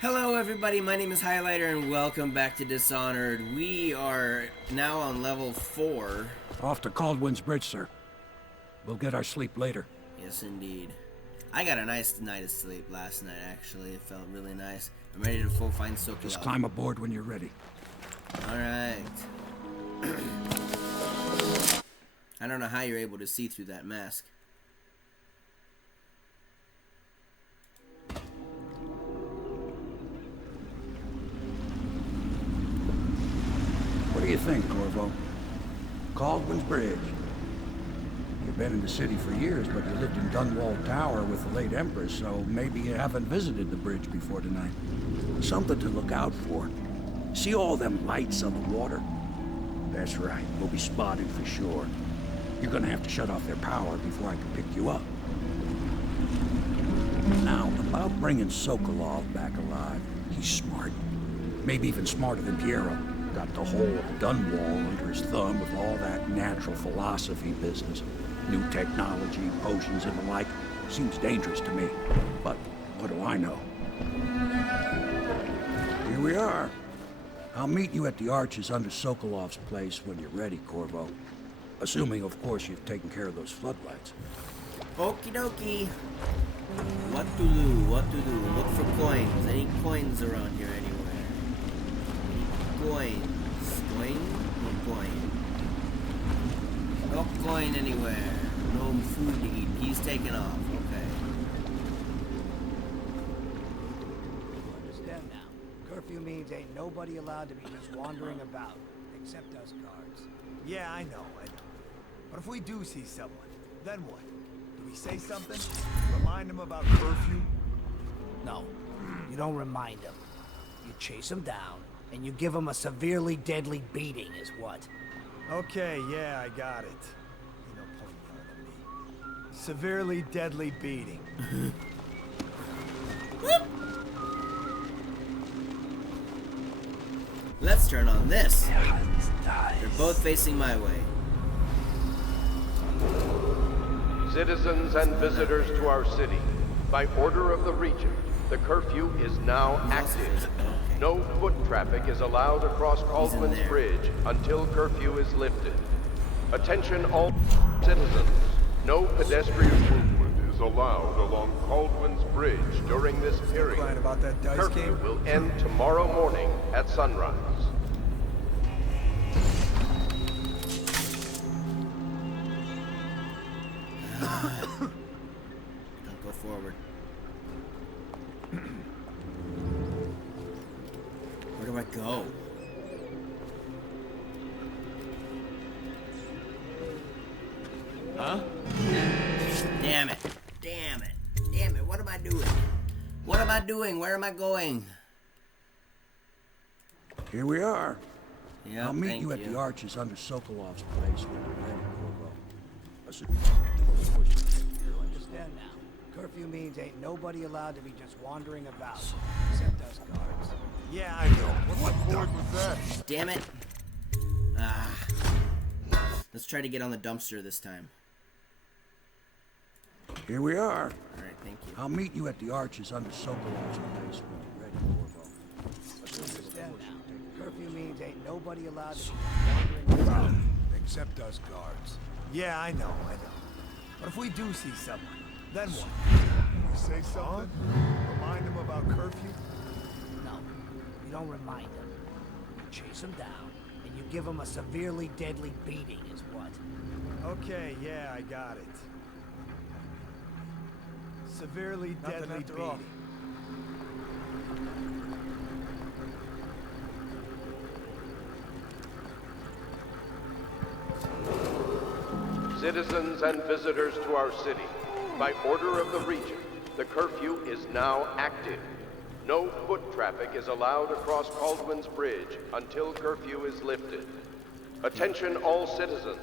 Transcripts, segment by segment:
Hello everybody, my name is Highlighter and welcome back to Dishonored. We are now on level 4. Off to Caldwin's Bridge, sir. We'll get our sleep later. Yes indeed. I got a nice night of sleep last night actually, it felt really nice. I'm ready to full find Sokolov. Just climb aboard when you're ready. Alright. I don't know how you're able to see through that mask. What do you think, Corvo? Caldwin's Bridge. You've been in the city for years, but you lived in Dunwall Tower with the late Empress, so maybe you haven't visited the bridge before tonight. Something to look out for. See all them lights on the water? That's right, we'll be spotted for sure. You're gonna have to shut off their power before I can pick you up. Now, about bringing Sokolov back alive. He's smart. Maybe even smarter than Piero. Got the whole of Dunwall under his thumb with all that natural philosophy business. New technology, potions and the like. Seems dangerous to me. But what do I know? Here we are. I'll meet you at the arches under Sokolov's place when you're ready, Corvo. Assuming, of course, you've taken care of those floodlights. Okie dokie. What to do? What to do? Look for coins. Any coins around here anywhere? Coins. Coin? No coin. No coin anywhere. No food to eat. He's taken off. Okay. Understand now. Curfew means ain't nobody allowed to be just wandering about, except us guards. Yeah, I know. But if we do see someone, then what? Do we say something? Remind them about curfew? No, you don't remind them. You chase them down, and you give them a severely deadly beating is what? Okay, yeah, I got it. Ain't no point yelling at me. Severely deadly beating. Let's turn on this. They're both facing my way. Citizens and visitors to our city, by order of the Regent, the curfew is now active. No foot traffic is allowed across Caldwin's Bridge until curfew is lifted. Attention all citizens, no pedestrian movement is allowed along Caldwin's Bridge during this period. Crying about that dice Curfew game? will end tomorrow morning at sunrise. Don't go forward. Where do I go? Huh? Damn it. Damn it. Damn it. What am I doing? What am I doing? Where am I going? Here we are. Yeah, I'll meet you at the arches under Sokolov's place when you're ready, Corvo. You understand now. Curfew means ain't nobody allowed to be just wandering about, except us guards. Yeah, I know. What board was that? Damn it. Ah. Let's try to get on the dumpster this time. Here we are. Alright, thank you. I'll meet you at the arches under Sokolov's place when you're ready, Corvo. You understand now. Curfew means ain't nobody allowed to be wandering about, except us guards. Yeah, I know. But if we do see someone, then what? We say something? Remind them about curfew? No, you don't remind them. You chase them down, and you give them a severely deadly beating is what? Okay, yeah, I got it. Severely deadly beating. Citizens and visitors to our city, by order of the Regent, the curfew is now active. No foot traffic is allowed across Caldwin's Bridge until curfew is lifted. Attention all citizens,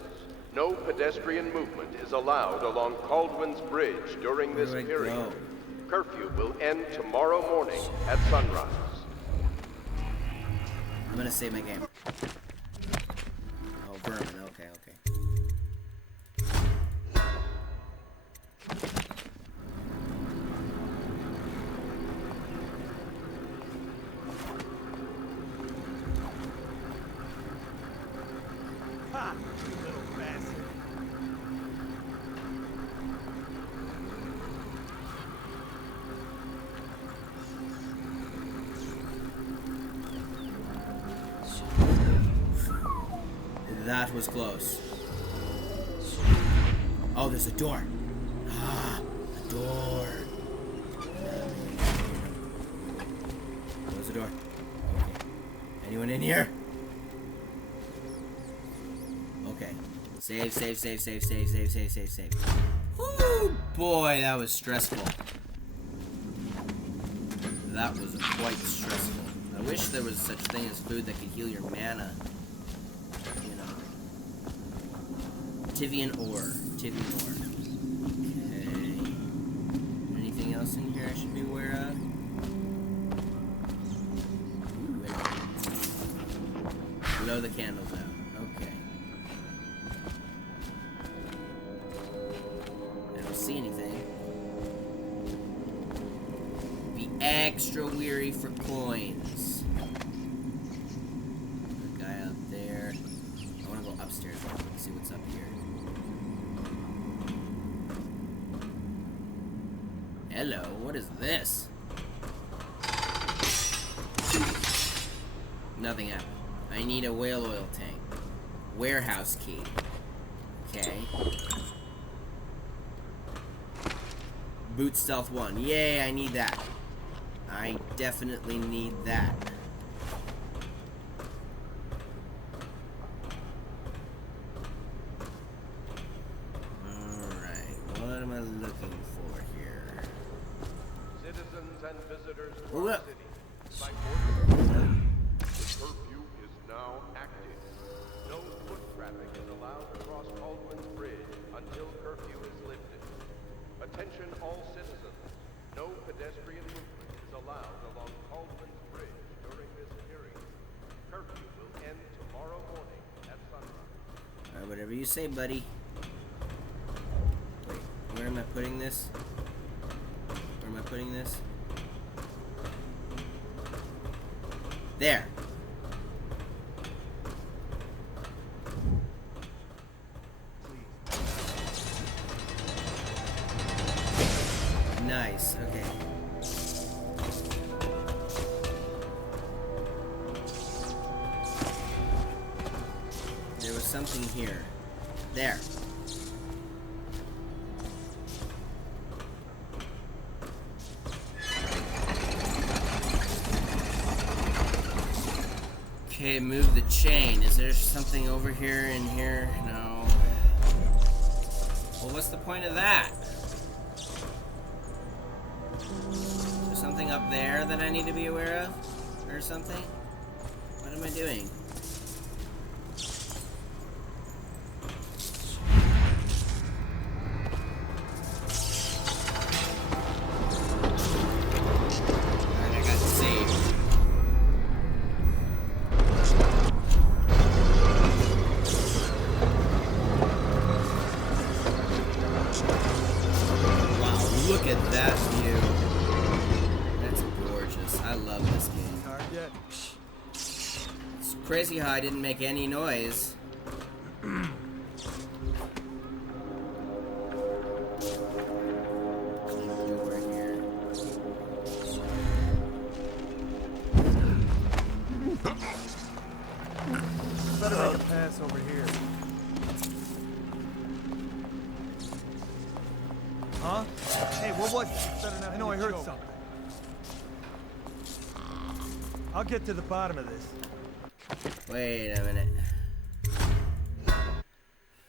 no pedestrian movement is allowed along Caldwin's Bridge during this period. Curfew will end tomorrow morning at sunrise. I'm gonna save my game. Oh, vermin. Okay, okay. You little bastard. That was close. Oh, there's a door. Ah, a door. Close the door. Okay. Anyone in here? Okay. Save, save, save, save, save, save, save, save, save. Woo! Boy, that was stressful. That was quite stressful. I wish there was such thing as food that could heal your mana. You know. Tivian ore. Tivian ore. Okay. Anything else in here I should be aware of? Ooh, wait. Blow the candles out. Okay. I don't see anything. Be extra weary for coins. The guy up there. I want to go upstairs and see what's up here. Hello, what is this? Nothing happened. I need a whale oil tank. Warehouse key. Okay. Boot stealth 1. Yay, I need that. I definitely need that. Alright, what am I looking for here? Citizens and visitors to Ooh, our look. city. By order of the city, the curfew is now active. No foot traffic is allowed across Baldwin's Bridge until curfew is lifted. Attention all citizens. No pedestrian movement is allowed along Baldwin's Bridge during this period. Curfew will end tomorrow morning at sunrise. Alright, whatever you say, buddy. Wait, where am I putting this? Where am I putting this? There. Nice, okay. There was something here. There. Okay, move the chain. Is there something over here in here? No. Well, what's the point of that? Is there something up there that I need to be aware of? Or something? What am I doing? Alright, I got saved. Wow, look at that view. That's gorgeous. I love this game. Hard yet? It's crazy how I didn't make any noise. Over here. Better make a pass over here. Huh? Hey, what was it? I know I heard something. I'll get to the bottom of this. Wait a minute.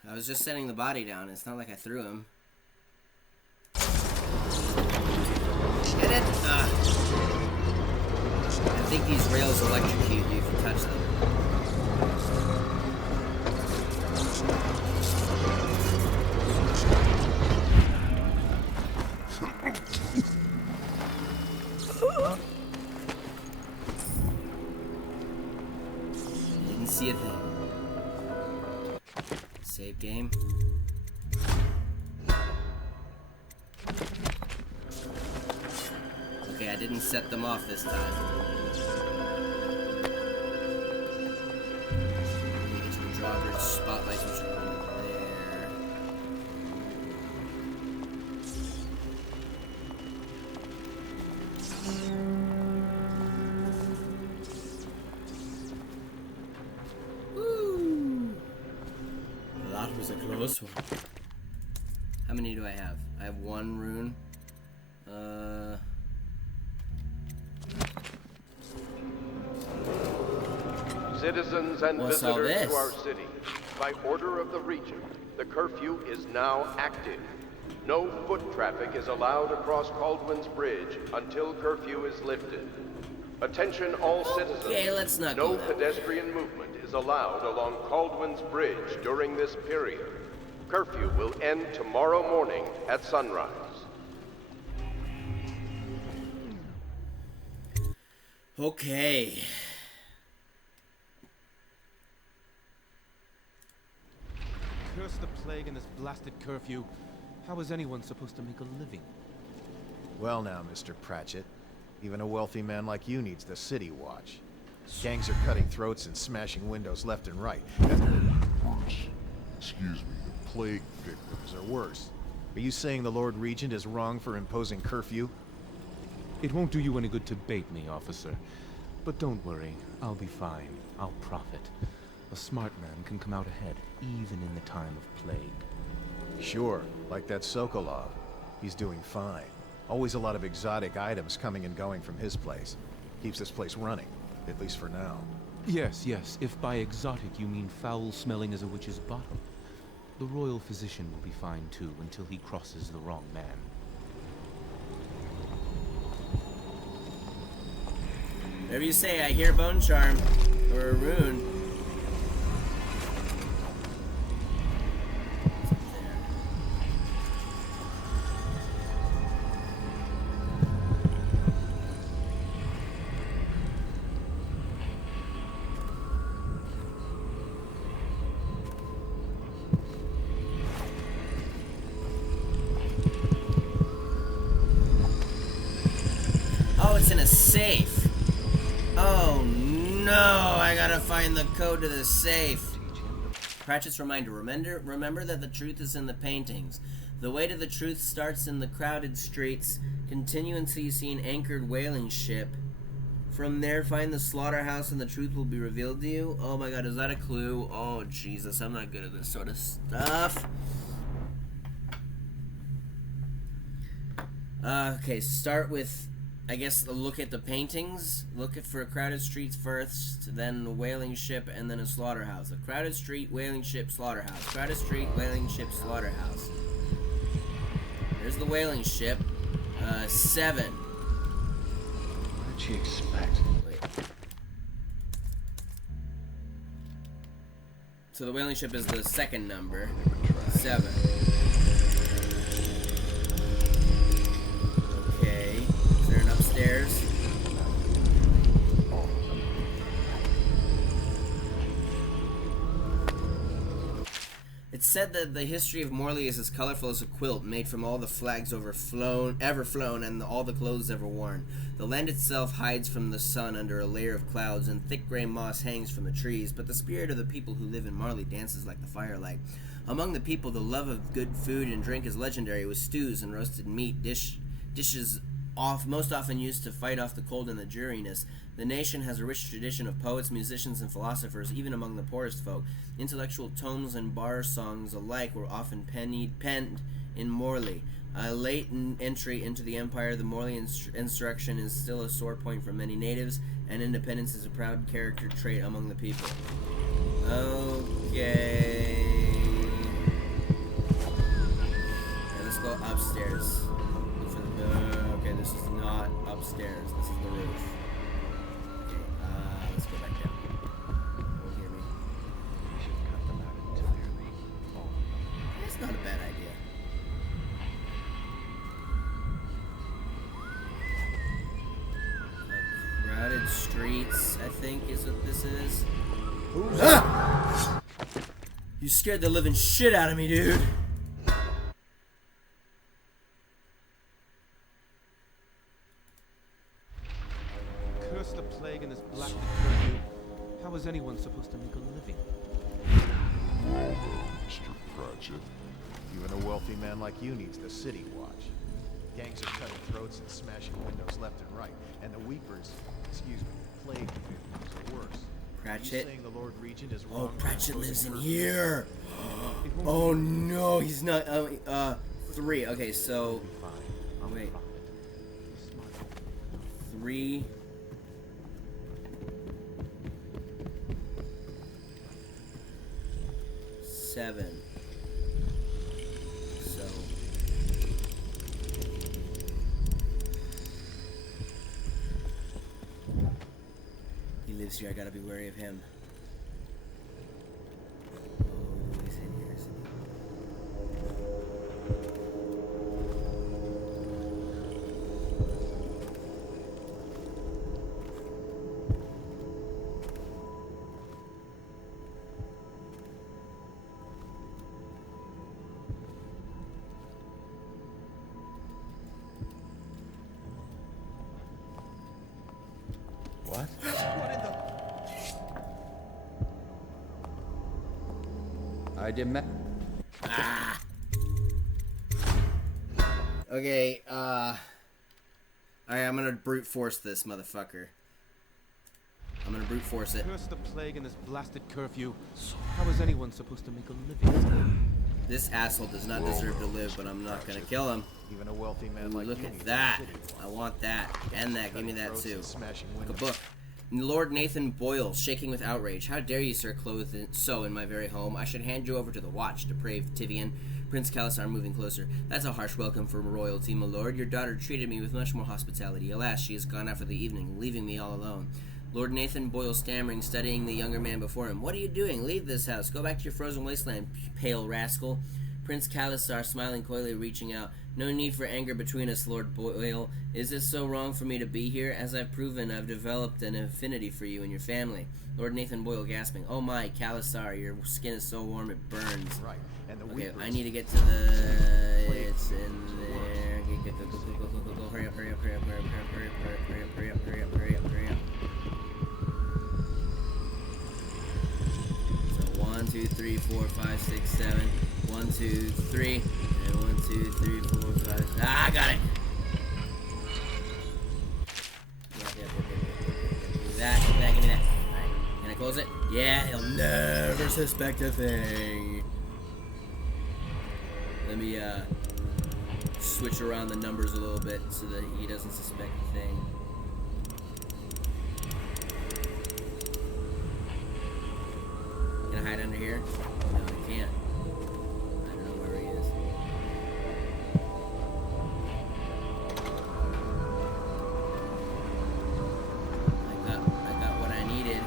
I was just setting the body down. It's not like I threw him. Get it? I think these rails electrocute you if you touch them. Didn't see a thing. Save game. Okay, I didn't set them off this time. Engage drawbridge spotlights, which are over there. Woo! That was a close one. How many do I have? I have one rune. Citizens and What's all visitors this? to our city, by order of the Regent, the curfew is now active. No foot traffic is allowed across Caldwin's Bridge until curfew is lifted. Attention all citizens. Okay, let's not go No that way. pedestrian movement is allowed along Caldwin's Bridge during this period. Curfew will end tomorrow morning at sunrise. Okay. Curse the plague and this blasted curfew. How is anyone supposed to make a living? Well now, Mr. Pratchett, even a wealthy man like you needs the city watch. Gangs are cutting throats and smashing windows left and right. Excuse me, the plague victims Or worse. Are you saying the Lord Regent is wrong for imposing curfew? It won't do you any good to bait me, officer. But don't worry, I'll be fine. I'll profit. A smart man can come out ahead, even in the time of plague. Sure, like that Sokolov. He's doing fine. Always a lot of exotic items coming and going from his place. Keeps this place running, at least for now. Yes, yes, if by exotic you mean foul-smelling as a witch's bottom. The royal physician will be fine too, until he crosses the wrong man. Whatever you say, I hear bone charm. Or a rune. Oh, it's in a safe. Oh no, I gotta find the code to the safe. Pratchett's reminder. Remember that the truth is in the paintings. The way to the truth starts in the crowded streets. Continue until you see an anchored whaling ship. From there, find the slaughterhouse and the truth will be revealed to you. Oh my god, is that a clue? Oh Jesus, I'm not good at this sort of stuff. Okay, start with, I guess, look at the paintings. Look for crowded streets first, then the whaling ship, and then a slaughterhouse. A crowded street, whaling ship, slaughterhouse. Crowded street, whaling ship, slaughterhouse. There's the whaling ship. 7. What did she expect? Wait. So the whaling ship is the second number. 7. Okay. Is there an upstairs? It's said that the history of Morley is as colorful as a quilt made from all the flags ever flown, and all the clothes ever worn. The land itself hides from the sun under a layer of clouds, and thick gray moss hangs from the trees, but the spirit of the people who live in Marley dances like the firelight. Among the people, the love of good food and drink is legendary, with stews and roasted meat, dishes most often used to fight off the cold and the dreariness. The nation has a rich tradition of poets, musicians, and philosophers, even among the poorest folk. Intellectual tomes and bar songs alike were often penned in Morley. A late entry into the empire, the Morley insurrection is still a sore point for many natives, and independence is a proud character trait among the people. Okay. Let's go upstairs. Okay, this is not upstairs. This is the roof. Okay, let's go back down. Don't hear me. We should cut them out entirely. That's not a bad idea. Crowded streets, I think, is what this is. Ah! You scared the living shit out of me, dude. Curse the plague and this blasted curfew. How is anyone supposed to make a living? Bravo, Mr. Pratchett. Even a wealthy man like you needs the city watch. Gangs are cutting throats and smashing windows left and right, and the Weepers, excuse me, plague victims are worse. Pratchett. You saying the Lord Regent is Oh, wrong? Pratchett lives in here. Oh no, he's not. 3. Okay, so wait. 3. Seven. So he lives here. I gotta be wary of him. Oh, he's in here, isn't What? I demand. Okay, alright, I'm gonna brute force this motherfucker. I'm gonna brute force it. Curse the plague and this blasted curfew. How is anyone supposed to make a living? This asshole does not deserve to live, but I'm not gonna kill him. Even a wealthy man Ooh, like look you at needs that. the city watch. I want that. And that. Give me that Throats too. and smashing Like a windows. book. Lord Nathan Boyle, shaking with outrage. How dare you, sir, clothe so in my very home? I should hand you over to the watch, depraved Tivian. Prince Kalasar moving closer. That's a harsh welcome for royalty, my lord. Your daughter treated me with much more hospitality. Alas, she has gone out for the evening, leaving me all alone. Lord Nathan Boyle stammering, studying the younger man before him. What are you doing? Leave this house. Go back to your frozen wasteland, pale rascal. Prince Kalasar, smiling coyly, reaching out. No need for anger between us, Lord Boyle. Is it so wrong for me to be here? As I've proven, I've developed an affinity for you and your family. Lord Nathan Boyle gasping. Oh my, Kalasar, your skin is so warm it burns. Right, and the Okay, Weepers. I need to get to the... It's in there. Go. Hurry up. So 1, 2, 3, 4, 5, 6, 7. 1, 2, 3. And 1, 2, 3, 4, 5. Ah, I got it! Give me that. Alright. Can I close it? Yeah, he'll never suspect a thing. Let me, switch around the numbers a little bit so that he doesn't suspect a thing. Can I hide under here? No, I can't. I don't know where he is. I got what I needed.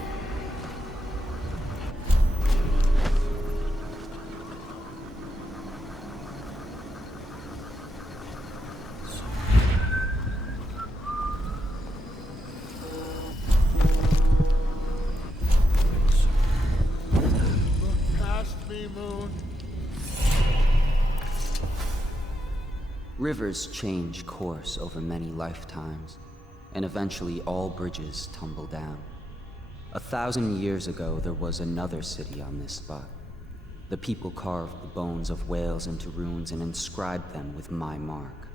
Moon. Rivers change course over many lifetimes, and eventually all bridges tumble down. 1,000 years ago, there was another city on this spot. The people carved the bones of whales into runes and inscribed them with my mark.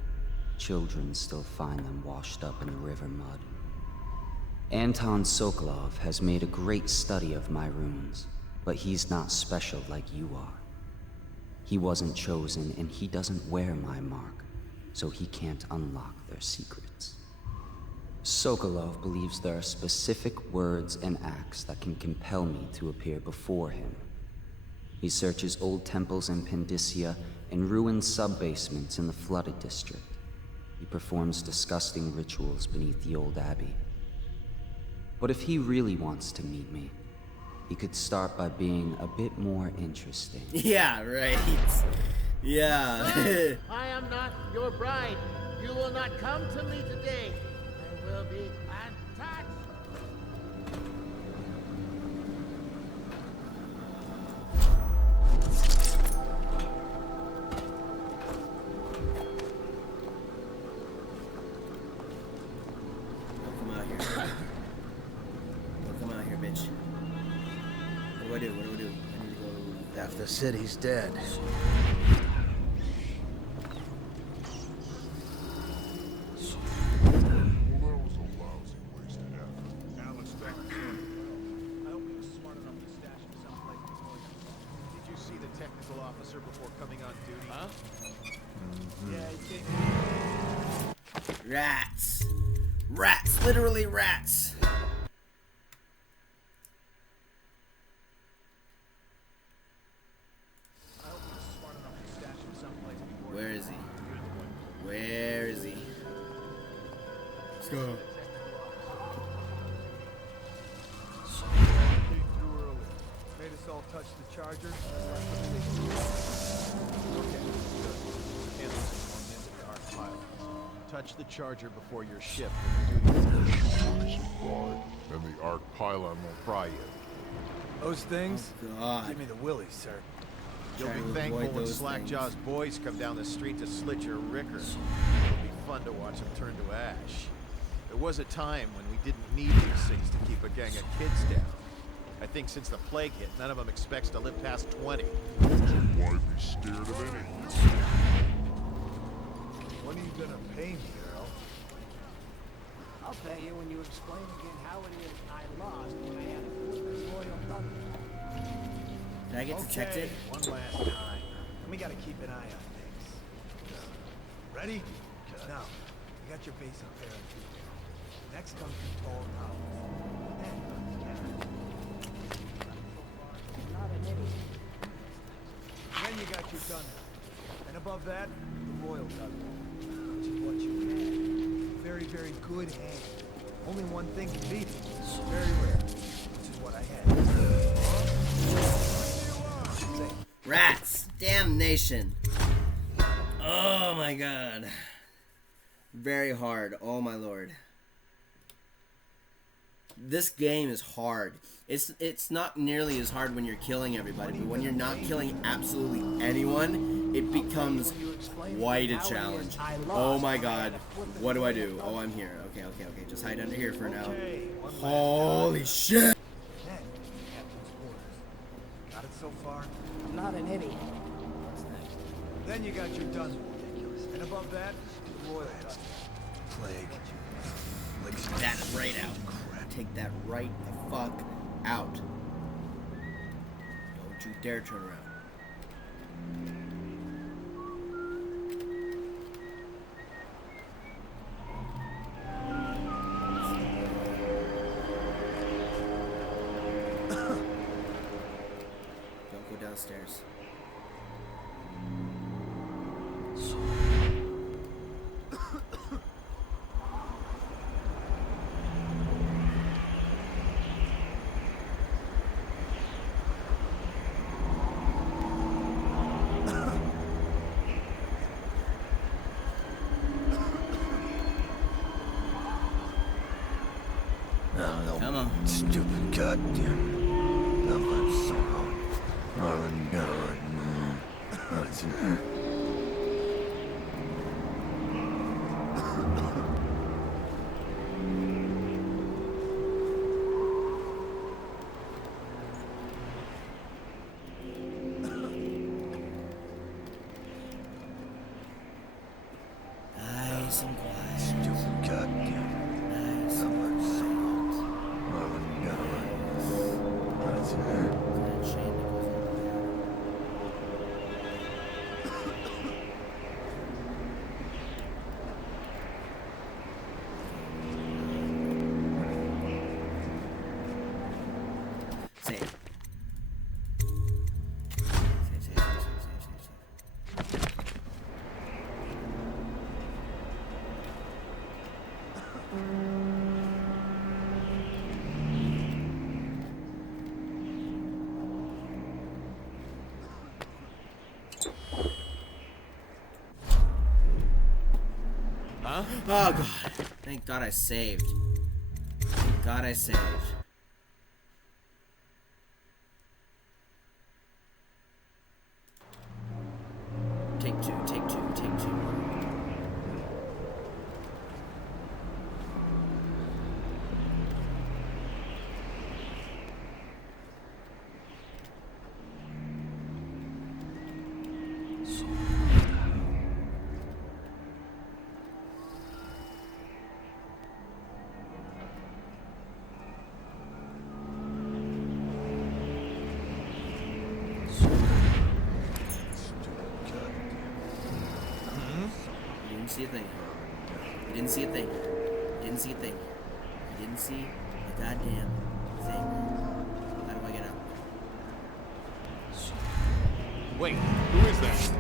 Children still find them washed up in the river mud. Anton Sokolov has made a great study of my runes, but he's not special like you are. He wasn't chosen, and he doesn't wear my mark, so he can't unlock their secrets. Sokolov believes there are specific words and acts that can compel me to appear before him. He searches old temples in Pendicia and ruined sub-basements in the flooded district. He performs disgusting rituals beneath the old abbey. But if he really wants to meet me, he could start by being a bit more interesting. Yeah, right. Yeah. I am not your bride. You will not come to me today. I will be untouched. Come out here. Come out here, bitch. What do I do? I need to go Half the city's dead. Well, that was a lousy wasted effort. Alex, back to you. I hope he was smart enough to stash him someplace before you. Did you see the technical officer before coming on duty? Huh? Yeah, he did. Rats. Rats. Literally rats. I hope he was smart enough to stash him someplace before Where is he? Where is he? Let's go. Came through early. Made us all touch the charger. Okay, good. Can't lose any more men to the arc pilot. Touch the charger before your ship when the duty is Duty supplied, and the arc pylon won't pry you. Those things? God. Give me the willies, sir. You'll Trying be to thankful avoid when those Slackjaw's things. boys come down the street to slit your rickers. It'll be fun to watch them turn to ash. There was a time when we didn't need these things to keep a gang of kids down. I think since the plague hit, none of them expects to live past 20. So why be scared of anything? When are you gonna pay me, Earl? I'll pay you when you explain again how it is I lost when I had a Royal Thunder. Did I get detected? One last time. And we gotta keep an eye on things. Ready? Now, you got your base up there. Next comes the tall towers. Then comes Canada. Not an idiot. Then you got your thunder. And above that, the Royal Thunder. Which is what you had. Very, very good hand. Only one thing can beat it. Very rare. Which is what I had. Rats. Damnation. Oh my god. Very hard. Oh my lord. This game is hard. It's not nearly as hard when you're killing everybody, but when you're not killing absolutely anyone, it becomes quite a challenge. Oh my god. What do I do? Oh, I'm here. Okay. Just hide under here for now. Holy shit. Then, Captain's orders. Got it so far? I'm not an idiot. Then you got your done. And above that, the Royal Thunder. Plague. Take that right out. Take that right the fuck out. Don't you dare turn around. Don't go downstairs. Come on. Stupid goddamn. No, I'm so Marlon God. Nice and quiet. Stupid goddamn. Nice and quiet. Marlon God. That chain that goes over there. Save. Save. Huh? Oh god. Thank god I saved. Thank god I saved. Take two. see a thing. You didn't see a thing. You didn't see a thing. You didn't see a goddamn thing. How do I get out? Wait, who is that?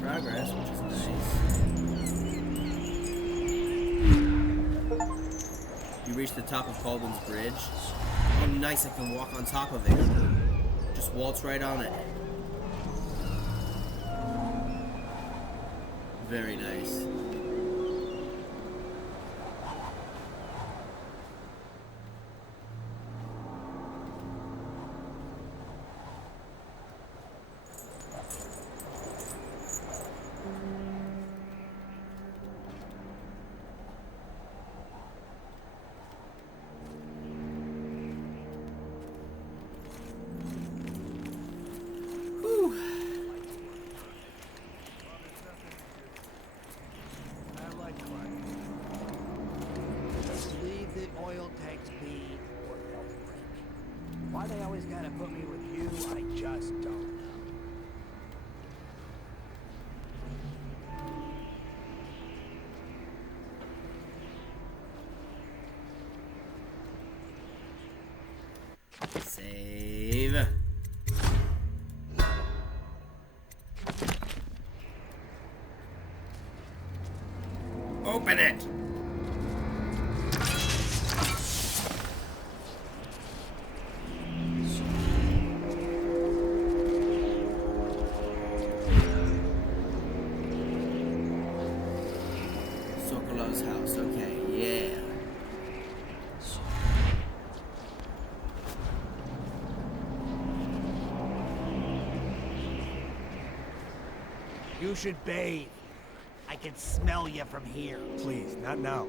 Progress, which is nice. You reach the top of Baldwin's Bridge. Oh, nice! I can walk on top of it. Just waltz right on it. Very nice. Why they always gotta put me with you, I just don't know. Save. Open it. Sokolov's house. Okay, yeah. You should bathe. I can smell you from here. Please, not now.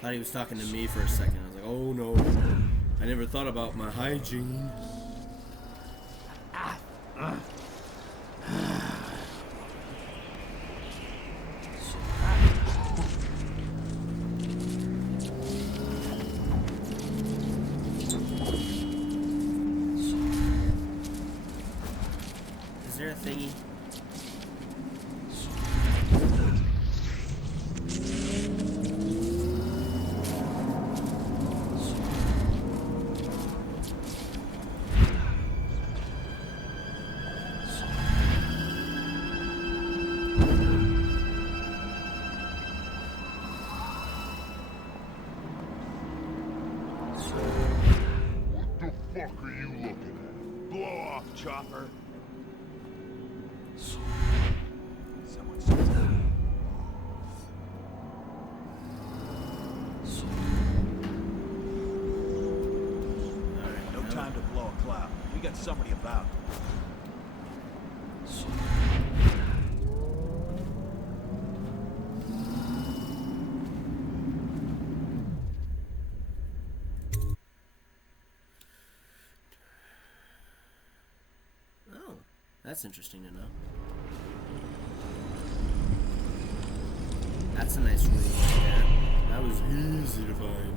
Thought he was talking to me for a second. I was like, oh no. I never thought about my hygiene. Is there a thingy? What the fuck are you looking at? Blow off, chopper. Someone's down. No time to blow a cloud. We got somebody about. Oh, that's interesting to know. That's a nice room right there. That was easy to find.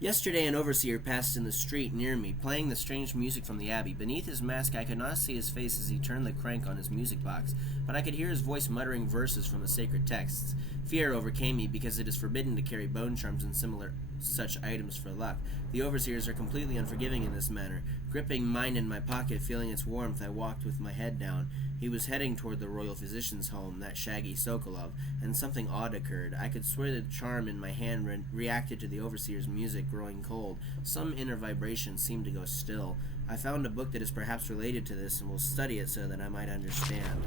Yesterday, an overseer passed in the street near me, playing the strange music from the abbey. Beneath his mask, I could not see his face as he turned the crank on his music box, but I could hear his voice muttering verses from the sacred texts. Fear overcame me, because it is forbidden to carry bone charms and similar such items for luck. The overseers are completely unforgiving in this manner. Gripping mine in my pocket, feeling its warmth, I walked with my head down. He was heading toward the royal physician's home, that shaggy Sokolov, and something odd occurred. I could swear the charm in my hand reacted to the overseer's music growing cold. Some inner vibration seemed to go still. I found a book that is perhaps related to this and will study it so that I might understand.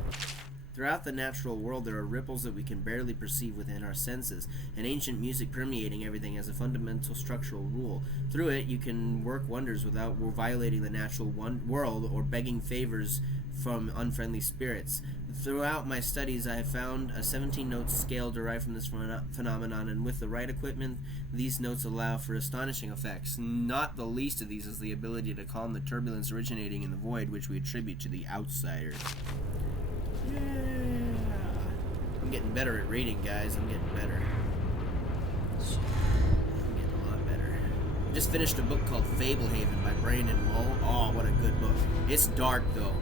Throughout the natural world, there are ripples that we can barely perceive within our senses, and ancient music permeating everything as a fundamental structural rule. Through it, you can work wonders without violating the natural world or begging favors from unfriendly spirits. Throughout my studies, I have found a 17-note scale derived from this phenomenon, and with the right equipment, these notes allow for astonishing effects. Not the least of these is the ability to calm the turbulence originating in the void, which we attribute to the outsider. Yeah. I'm getting better at reading, guys. I'm getting better. I'm getting a lot better. I just finished a book called Fablehaven by Brandon Mull. Oh, what a good book. It's dark, though.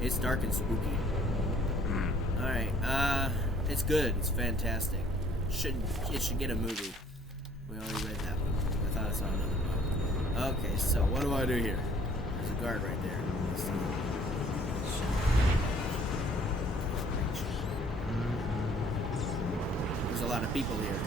It's dark and spooky. Alright, it's good. It's fantastic. It should get a movie. We already read that one. I thought I saw another book. Okay, so what do I do here? There's a guard right there. Let's see. There's a lot of people here.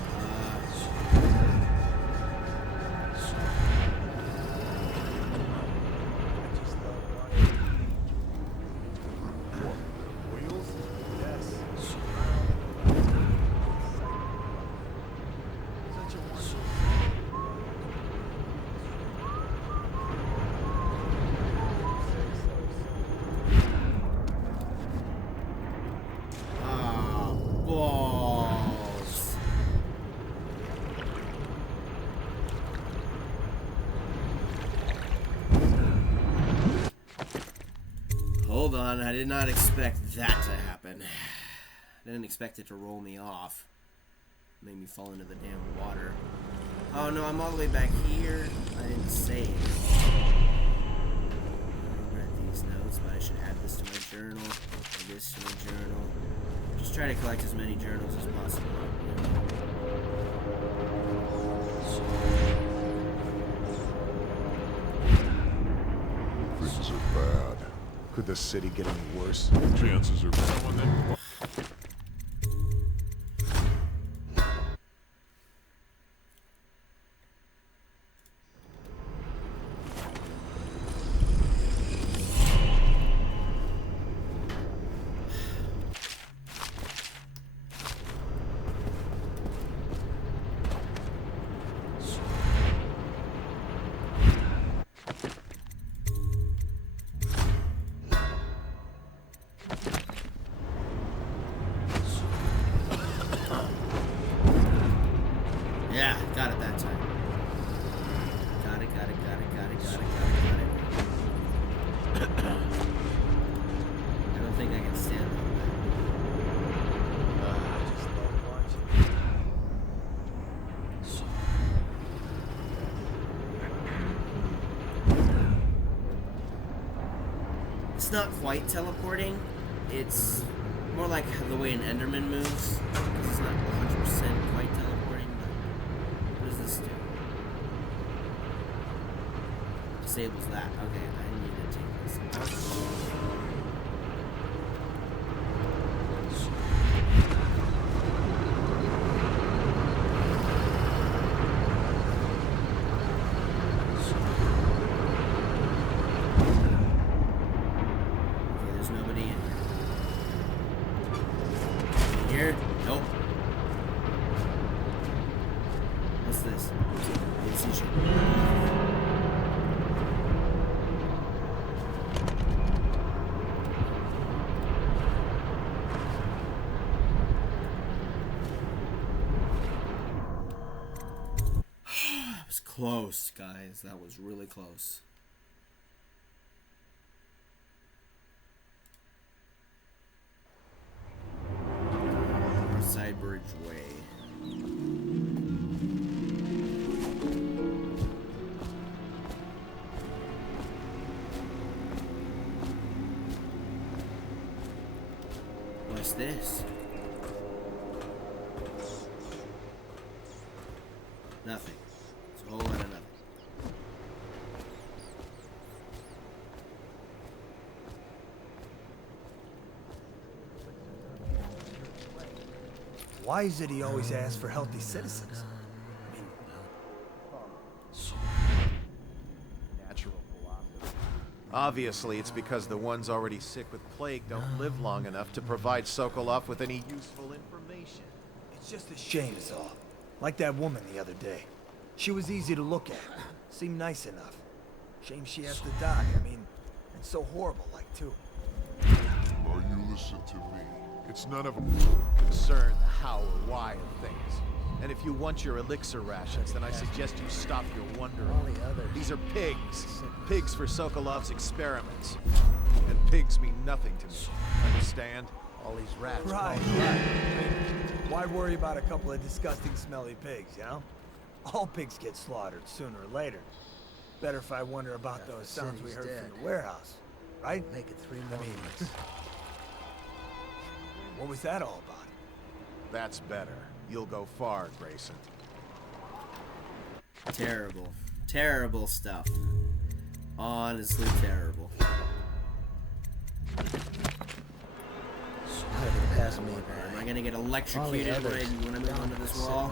Hold on, I did not expect that to happen. I didn't expect it to roll me off. Made me fall into the damn water. Oh no, I'm all the way back here. I didn't save. I read these notes, but I should add this to my journal. Add this to my journal. Just try to collect as many journals as possible. Things are bad. Could the city get any worse? Chances are someone that... Yeah, got it that time. Got it. I don't think I can stand on I just love watching. that. It's not quite teleporting. It's more like the way an Enderman moves. It's not 100% quite teleporting, but what does this do? Disables that. Okay, I need to take this out. Here? Nope. What's this? Incision. That was close, guys. That was really close. Side Bridge Way. What's this? Nothing. It's a whole lot of nothing. Why is it he always asks for healthy citizens? Natural philosophy. Obviously, it's because the ones already sick with plague don't live long enough to provide Sokolov with any useful information. It's just a shame is all. Like that woman the other day. She was easy to look at. Seemed nice enough. Shame she has to die. I mean, and so horrible like too. Now you listen to me. It's none of Concern the how or why of things. And if you want your elixir rations, then I suggest you stop your wondering. These are pigs. Pigs for Sokolov's experiments. And pigs mean nothing to me. Understand? All these rats. Right. I mean, why worry about a couple of disgusting, smelly pigs, you know? All pigs get slaughtered sooner or later. Better if I wonder about those sounds we heard from the warehouse, right? Make it 3 more minutes. What was that all about? That's better. You'll go far, Grayson. Terrible. Terrible stuff. Honestly terrible. How did it pass me Am by? I gonna get electrocuted when I move onto this wall?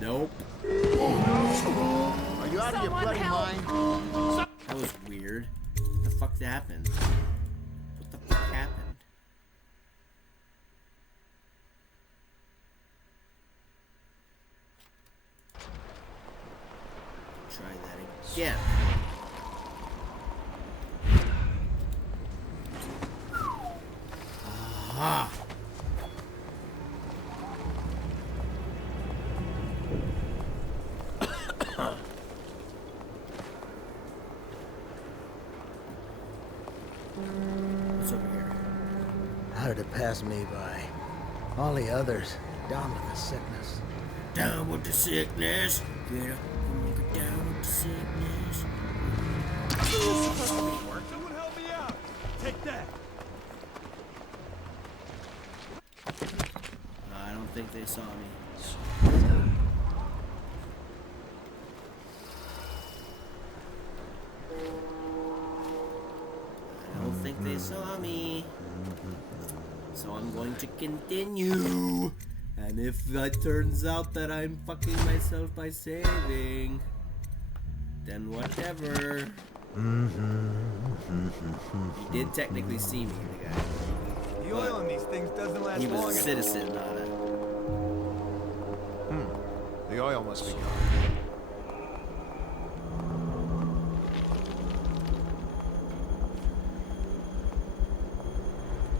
Nope. Are you out of your bloody mind? That was weird. What the fuck happened? What the fuck happened? Try that again. Aha! What's over here? How did it pass me by? All the others, down with the sickness. Down with the sickness. Get up and get down with the sickness. Someone help me out! Take that! I don't think they saw me. I don't think they saw me. So I'm going to continue. And if it turns out that I'm fucking myself by saving, then whatever. He did technically see me, the guy. The oil in these things doesn't last He long. was a citizen, not a... The oil must be gone.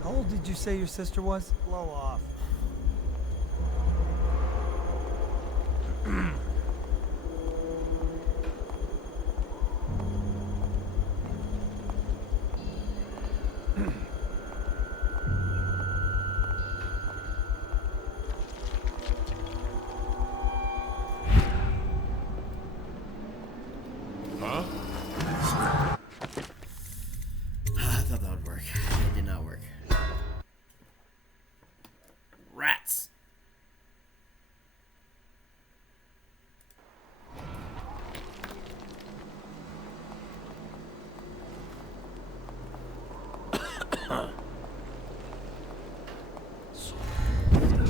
How old did you say your sister was? Blow off. Huh? I thought that would work. It did not work. Rats!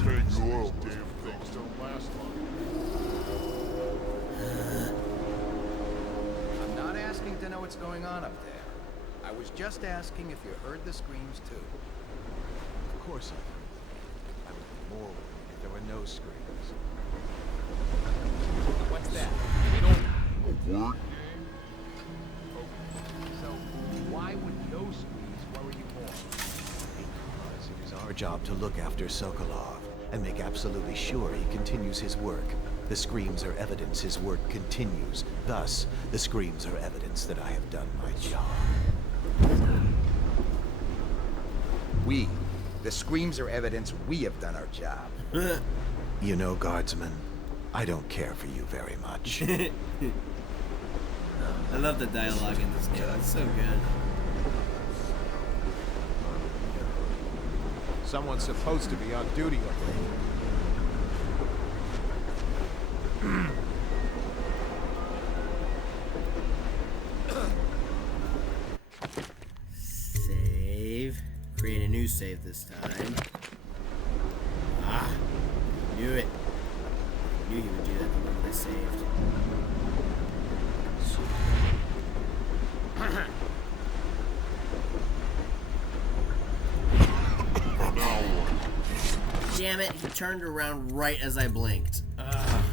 Take the oil. Damn things don't last long. I'm not asking to know what's going on up there. I was just asking if you heard the screams too. Of course I would be more worried if there were no screams. What's that? A word? So, why would no screams worry you more? Because it is our job to look after Sokolov and make absolutely sure he continues his work. The screams are evidence his work continues. Thus, the screams are evidence that I have done my job. The screams are evidence we have done our job. You know, Guardsman, I don't care for you very much. I love the dialogue in this game. It's so good. Someone's supposed to be on duty over here. Save. Create a new save this time. Ah, knew it. Knew he would do that the moment I saved. Damn it, he turned around right as I blinked. Ugh.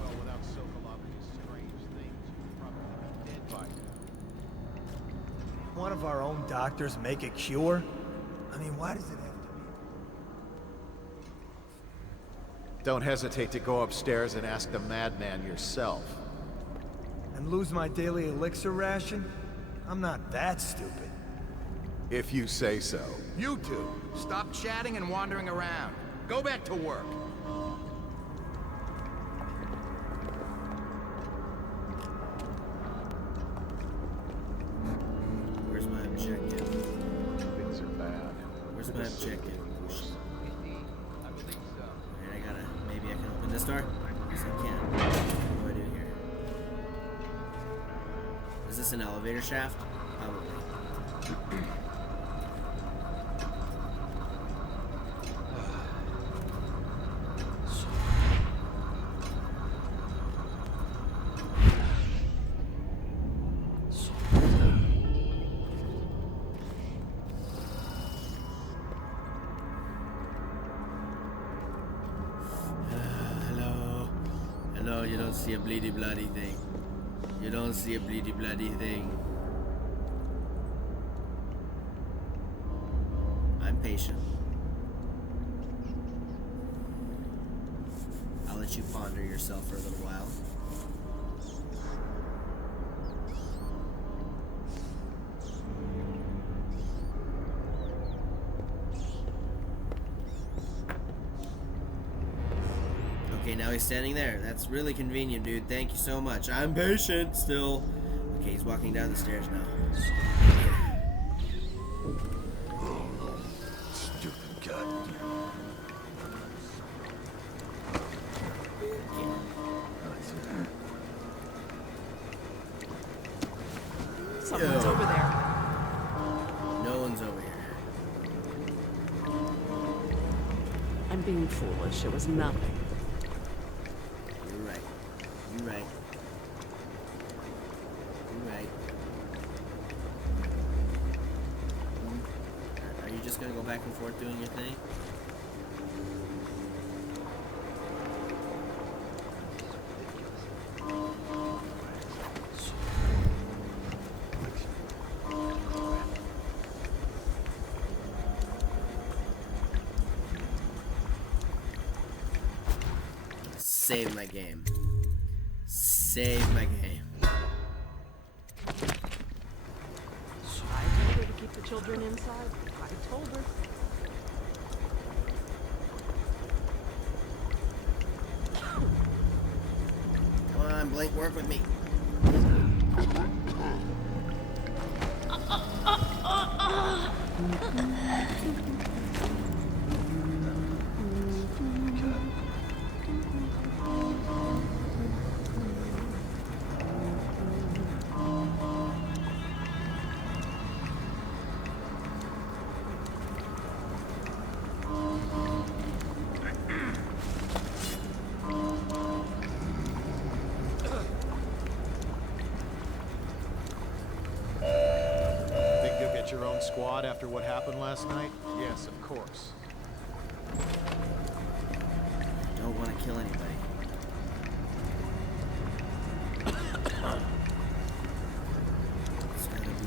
Well, without Sokolov and his strange things, you'd probably be dead by now. One of our own doctors make a cure? I mean, why does it have to be? Don't hesitate to go upstairs and ask the madman yourself. And lose my daily elixir ration? I'm not that stupid. If you say so. You two, stop chatting and wandering around. Go back to work. Where's my objective? Things are bad. Where's my objective? I believe so. Alright, I gotta. Maybe I can open this door? Yes, I can. What do I do here? Is this an elevator shaft? Probably. Hello, you don't see a bleedy bloody thing. You don't see a bleedy bloody thing. I'm patient. I'll let you ponder yourself for a little while. Okay, now he's standing there. That's really convenient, dude. Thank you so much. I'm patient still. Okay, he's walking down the stairs now. Stupid god. Someone's over there. No one's over here. I'm being foolish. It was nothing. You're right. You're right. You're right. Are you just gonna go back and forth doing your thing? Save my game. Save my game. I told her to keep the children inside. I told her. Come on, Blake, work with me. Think you'll get your own squad after what happened last night? Yes, of course. Don't want to kill anybody. It's gotta be.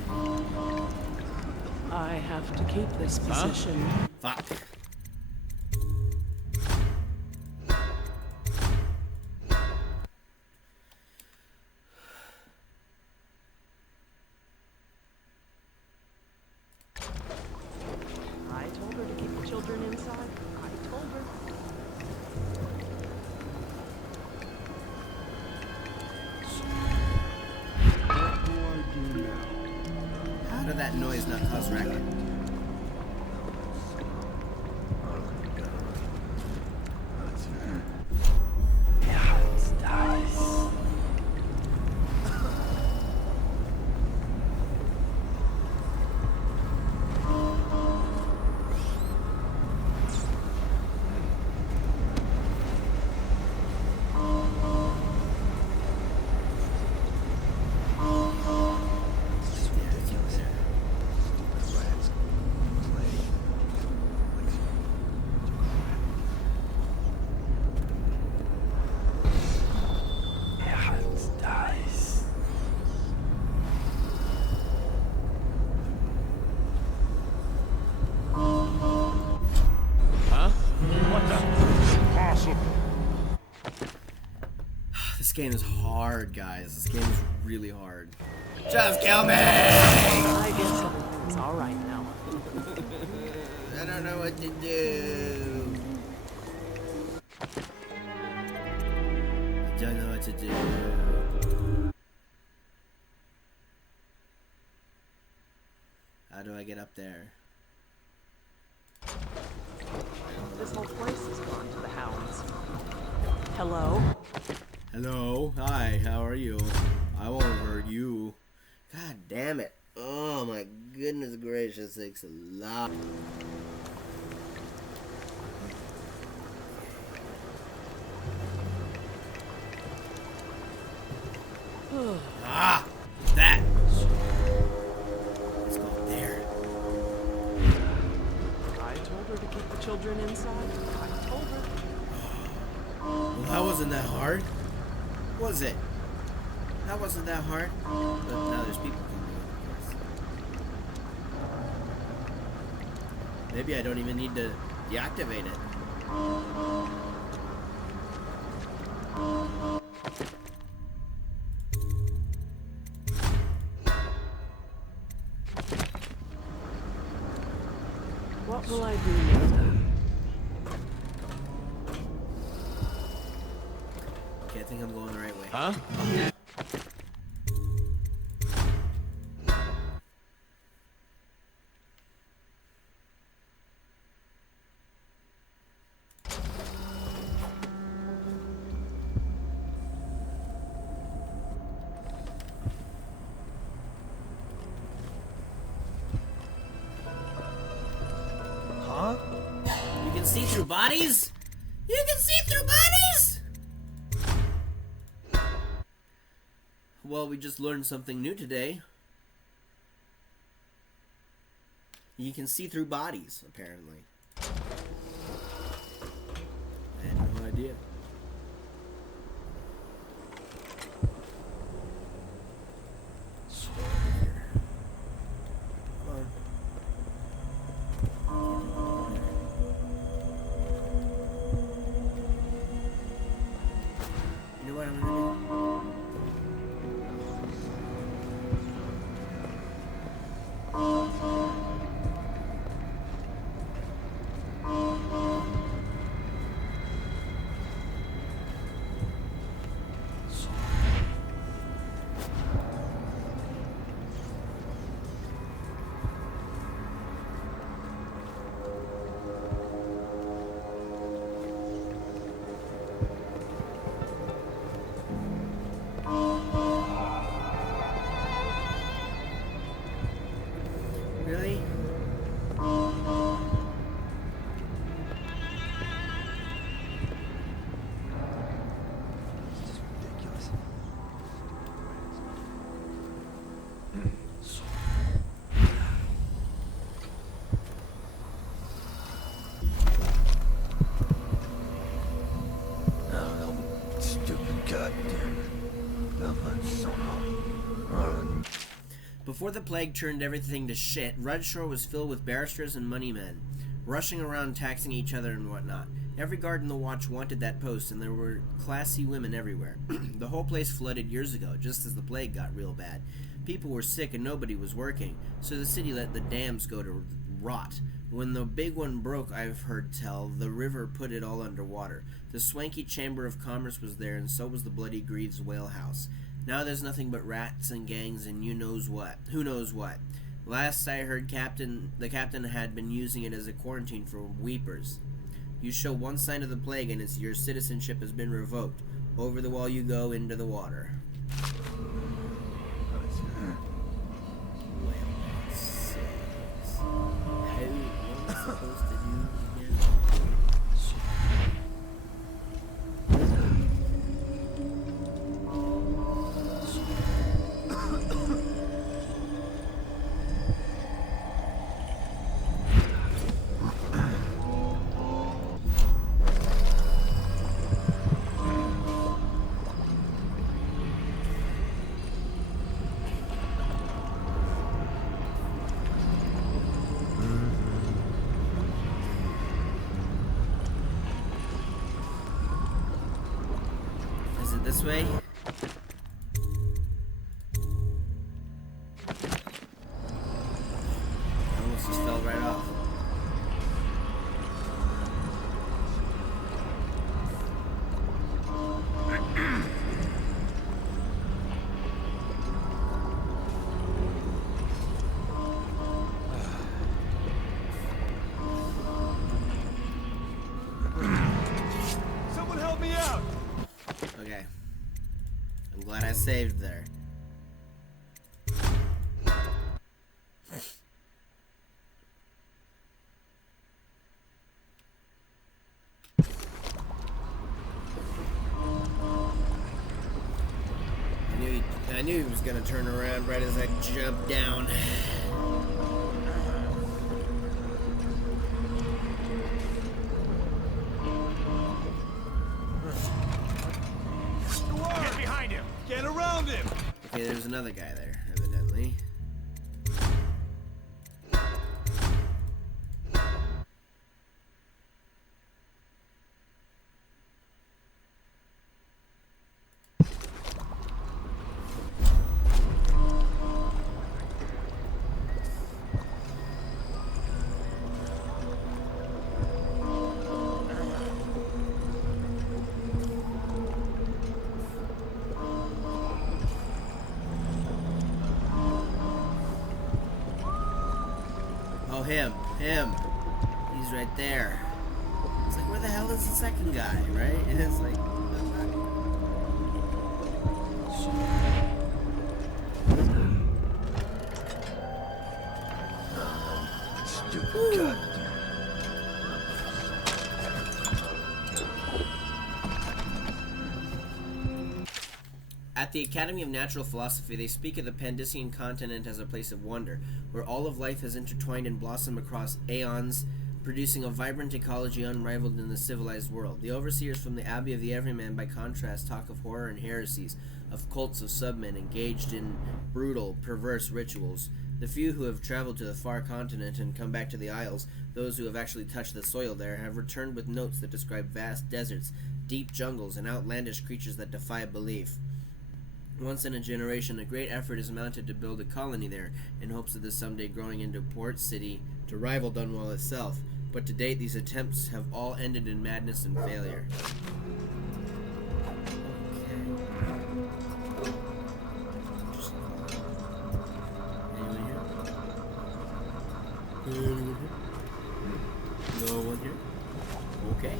I have to keep this position. Fuck. children inside? I told her. What do I do now? How did that noise not cause racket? This game is hard, guys. This game is really hard. Just kill me! I guess everything's alright now. I don't know what to do. I don't know what to do. How do I get up there? This whole place has gone to the hounds. Hello? Hello? Hi, how are you? I won't hurt you. God damn it. Oh my goodness gracious, it takes a lot. Ah! That! Let's go there. I told her to keep the children inside. I told her. Well, that wasn't that hard. Was it? That wasn't that hard. But now there's people coming in. Maybe I don't even need to deactivate it. What will I do next time? Okay, I think I'm going the right way. Huh? Huh? You can see through bodies? You can see through bodies? Well, we just learned something new today. You can see through bodies, apparently. I had no idea. You know what I'm gonna do? Really? Before the plague turned everything to shit, Rudshore was filled with barristers and money men, rushing around taxing each other and whatnot. Every guard in the watch wanted that post, and there were classy women everywhere. The whole place flooded years ago, just as the plague got real bad. People were sick and nobody was working, so the city let the dams go to rot. When the big one broke, I've heard tell, the river put it all underwater. The swanky Chamber of Commerce was there, and so was the Bloody Greaves whale house. Now there's nothing but rats and gangs and who knows what. Last I heard, the captain had been using it as a quarantine for weepers. You show one sign of the plague and your citizenship has been revoked. Over the wall you go, into the water. Supposed to do again? This way? I almost just fell right off. Someone help me out! Okay. I'm glad I saved there. I knew he was gonna turn around right as I jumped down. Get behind him! Get around him! Okay, there's another guy there, evidently. Oh, him. He's right there. It's like, where the hell is the second guy, right? And it's like, Stupid god. At the Academy of Natural Philosophy, they speak of the Pandician continent as a place of wonder, where all of life has intertwined and blossomed across aeons, producing a vibrant ecology unrivaled in the civilized world. The overseers from the Abbey of the Everyman, by contrast, talk of horror and heresies, of cults of submen engaged in brutal, perverse rituals. The few who have traveled to the far continent and come back to the Isles, those who have actually touched the soil there, have returned with notes that describe vast deserts, deep jungles, and outlandish creatures that defy belief. Once in a generation, a great effort is mounted to build a colony there, in hopes of this someday growing into a port city to rival Dunwall itself. But to date, these attempts have all ended in madness and failure. Anyone here? No one here? Okay.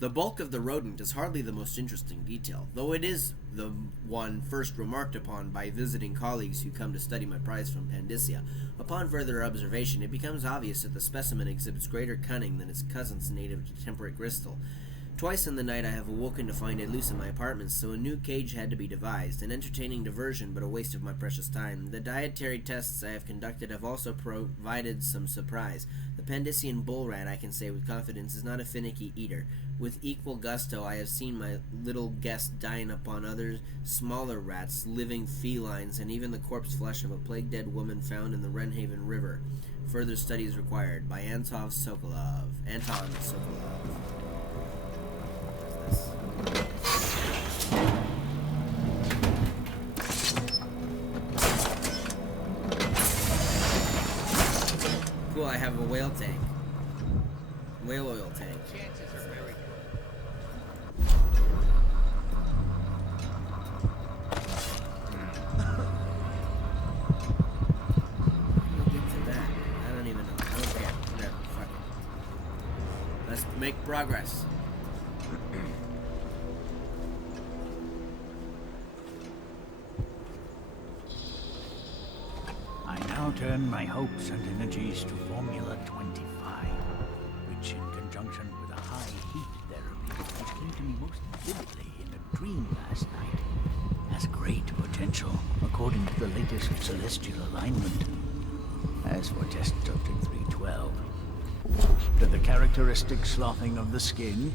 The bulk of the rodent is hardly the most interesting detail, though it is the one first remarked upon by visiting colleagues who come to study my prize from Pandicia. Upon further observation, it becomes obvious that the specimen exhibits greater cunning than its cousins native to temperate Bristol. Twice in the night I have awoken to find it loose in my apartments, so a new cage had to be devised, an entertaining diversion but a waste of my precious time. The dietary tests I have conducted have also provided some surprise. The Pandician bull rat, I can say with confidence, is not a finicky eater. With equal gusto I have seen my little guest dine upon other smaller rats, living felines, and even the corpse flesh of a plague-dead woman found in the Wrenhaven River. Further study is required. By Anton Sokolov. Cool, I have a whale tank. Whale oil tank. Chances are very good. We'll get to that. I don't even know. I don't care. Whatever. Fuck it. Let's make progress. I now turn my hopes and energies to Formula 25, which in conjunction with a high heat therapy, which came to me most vividly in a dream last night, has great potential according to the latest celestial alignment. As for test subject 312, to the characteristic sloughing of the skin,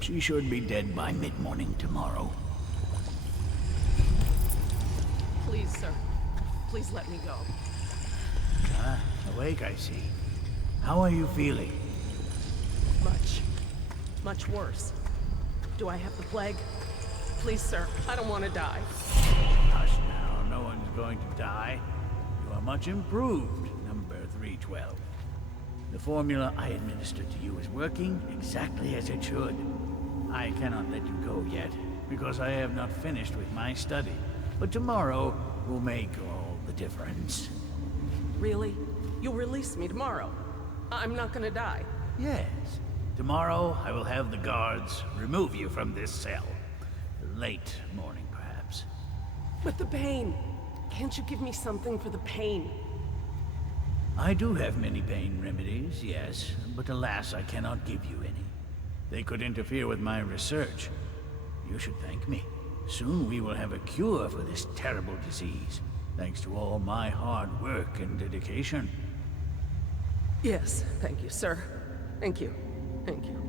she should be dead by mid-morning tomorrow. Please, sir. Please let me go. Ah, awake, I see. How are you feeling? Much worse. Do I have the plague? Please, sir. I don't want to die. Hush now, no one's going to die. You are much improved, number 312. The formula I administered to you is working exactly as it should. I cannot let you go yet, because I have not finished with my study. But tomorrow will make all the difference. Really? You'll release me tomorrow? I'm not gonna die. Yes. Tomorrow I will have the guards remove you from this cell. Late morning, perhaps. But the pain. Can't you give me something for the pain? I do have many pain remedies, yes, but alas, I cannot give you any. They could interfere with my research. You should thank me. Soon we will have a cure for this terrible disease, thanks to all my hard work and dedication. Yes, thank you, sir. Thank you. Thank you.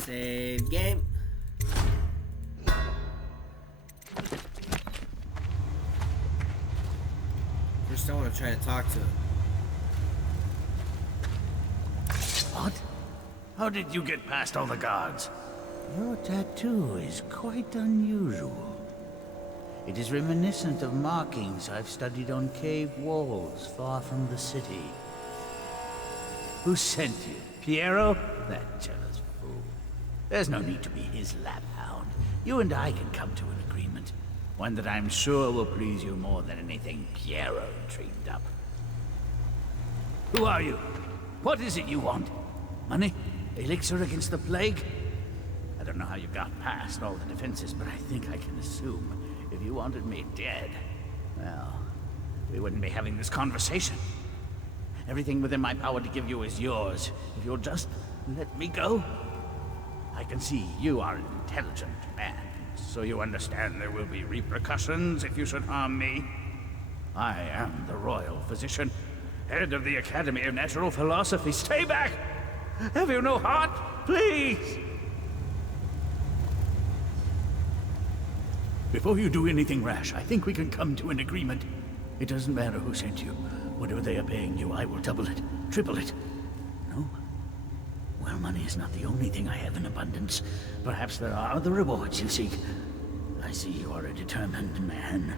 Save game. First, I want to try to talk to him. What? How did you get past all the guards? Your tattoo is quite unusual. It is reminiscent of markings I've studied on cave walls far from the city. Who sent you? Piero? That jealous fool. There's no need to be his laphound. You and I can come to an agreement. One that I'm sure will please you more than anything Piero dreamed up. Who are you? What is it you want? Money? Elixir against the plague? I don't know how you got past all the defenses, but I think I can assume if you wanted me dead, well, we wouldn't be having this conversation. Everything within my power to give you is yours. If you'll just let me go. I can see you are an intelligent man, so you understand there will be repercussions if you should harm me. I am the royal physician, head of the Academy of Natural Philosophy. Stay back! Have you no heart? Please! Before you do anything rash, I think we can come to an agreement. It doesn't matter who sent you. Whatever they are paying you, I will double it, triple it. No? Well, money is not the only thing I have in abundance. Perhaps there are other rewards you seek. I see you are a determined man.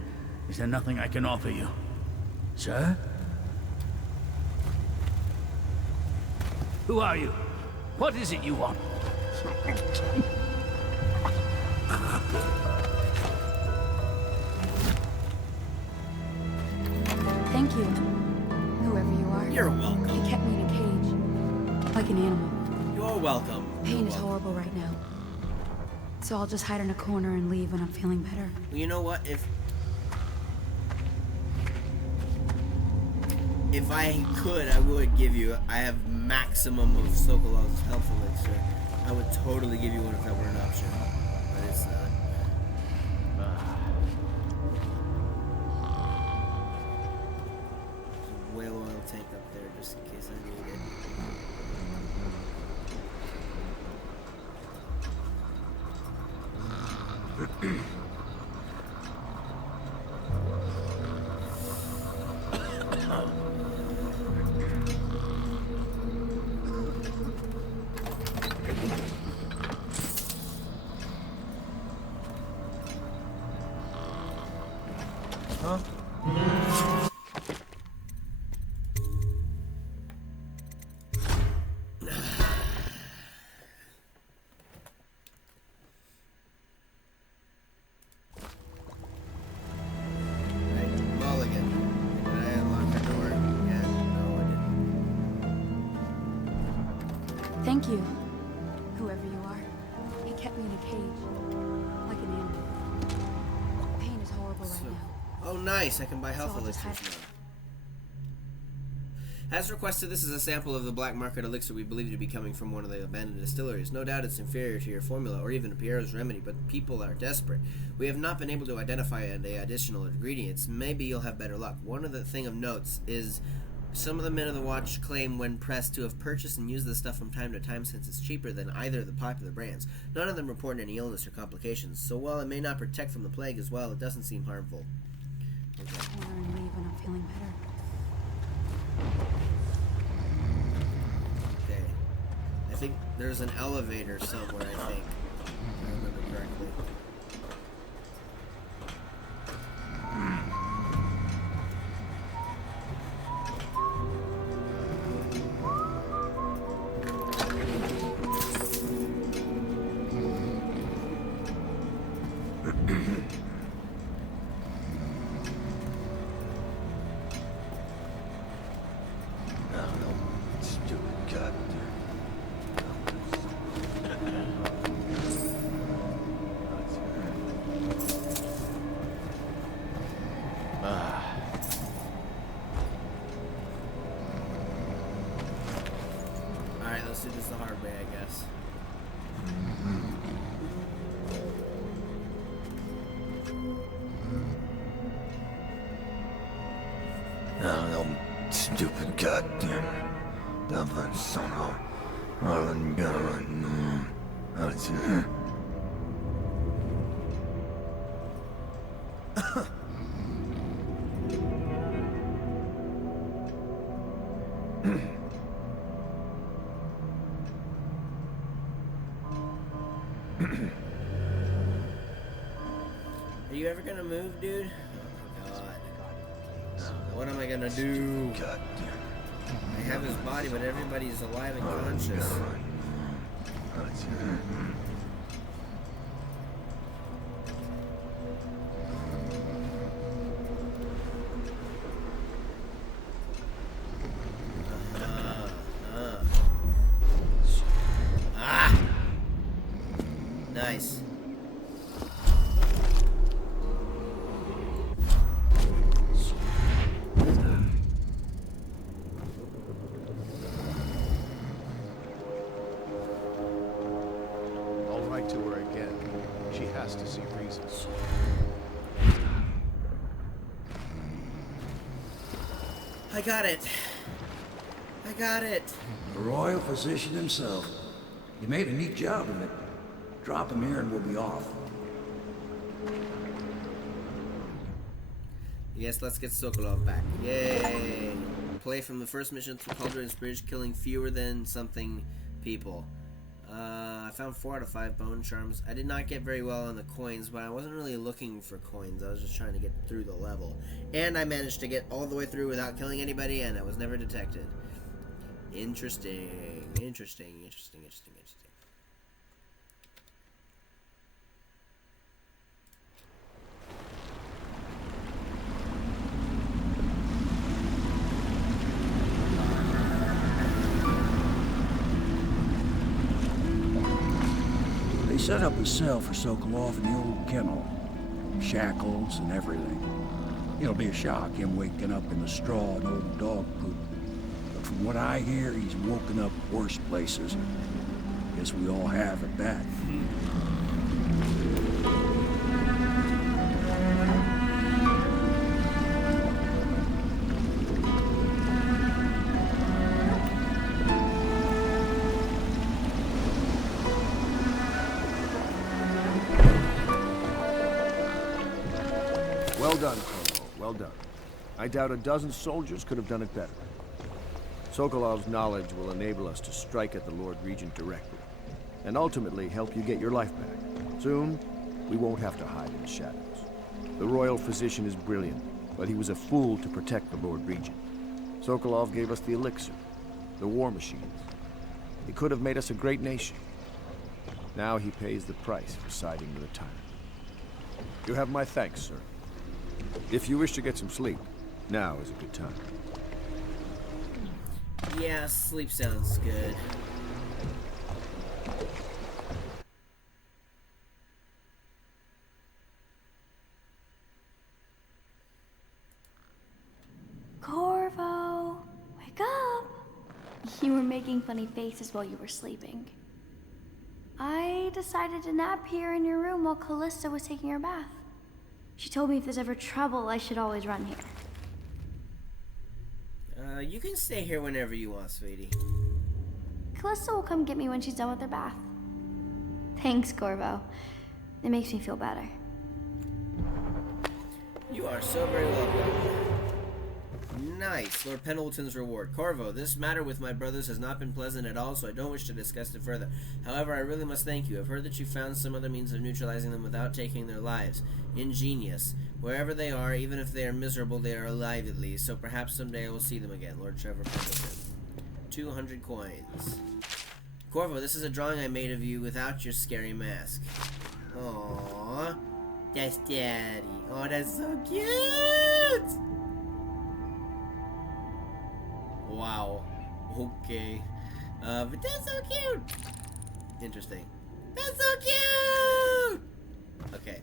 Is there nothing I can offer you? Sir? Who are you? What is it you want? Thank you, whoever you are. You're welcome. You kept me in a cage, like an animal. You're welcome. Pain is horrible right now. So I'll just hide in a corner and leave when I'm feeling better. Well, you know what? If I could, I would give you. I have maximum of Sokolov's health elixir. I would totally give you one if that were an option, but it's not. There's a whale oil tank up there, just in case I need it. Thank you, whoever you are. He kept me in a cage, like an animal. Pain is horrible right now. Oh, nice! I can buy health So I'll just elixirs now. As requested, this is a sample of the black market elixir we believe to be coming from one of the abandoned distilleries. No doubt it's inferior to your formula or even Pierre's remedy, but people are desperate. We have not been able to identify the additional ingredients. Maybe you'll have better luck. One of the thing of notes is some of the men of the watch claim when pressed to have purchased and used this stuff from time to time since it's cheaper than either of the popular brands. None of them report any illness or complications, so while it may not protect from the plague as well, it doesn't seem harmful. Okay. Corner and leave when I'm feeling better. Okay. I think there's an elevator somewhere, I think. If I remember correctly. Alright, let's do this the hard way, I guess. Oh, stupid goddamn dumb son of Marlon Gunn. Are you ever gonna move, dude? Oh my god. What am I gonna do? I have his body, but everybody's alive and conscious. Nice. I'll write to her again. She has to see reasons. I got it. I got it. The royal physician himself. You made a neat job of it. Drop him here and we'll be off. Yes, let's get Sokolov back. Yay! Play from the first mission to Cauldron's Bridge, killing fewer than something people. I found 4 out of 5 bone charms. I did not get very well on the coins, but I wasn't really looking for coins. I was just trying to get through the level. And I managed to get all the way through without killing anybody, and I was never detected. Interesting. Interesting, interesting, interesting, interesting. They set up a cell for Sokolov in the old kennel. Shackles and everything. It'll be a shock, him waking up in the straw and old dog poop. But from what I hear, he's woken up worse places. Guess we all have at that. Well done, Colonel. Well done. I doubt a dozen soldiers could have done it better. Sokolov's knowledge will enable us to strike at the Lord Regent directly, and ultimately help you get your life back. Soon, we won't have to hide in the shadows. The royal physician is brilliant, but he was a fool to protect the Lord Regent. Sokolov gave us the elixir, the war machines. He could have made us a great nation. Now he pays the price for siding with a tyrant. You have my thanks, sir. If you wish to get some sleep, now is a good time. Yeah, sleep sounds good. Corvo, wake up! You were making funny faces while you were sleeping. I decided to nap here in your room while Callista was taking her bath. She told me if there's ever trouble, I should always run here. You can stay here whenever you want, sweetie. Callista will come get me when she's done with her bath. Thanks, Corvo. It makes me feel better. You are so very welcome. Nice. Lord Pendleton's reward. Corvo, this matter with my brothers has not been pleasant at all, so I don't wish to discuss it further. However, I really must thank you. I've heard that you found some other means of neutralizing them without taking their lives. Ingenious. Wherever they are, even if they are miserable, they are alive at least, so perhaps someday I will see them again. Lord Trevor Pendleton. 200 coins. Corvo, this is a drawing I made of you without your scary mask. Aww. That's Daddy. Oh, that's so cute! Wow. Okay. But that's so cute! Interesting. That's so cute! Okay.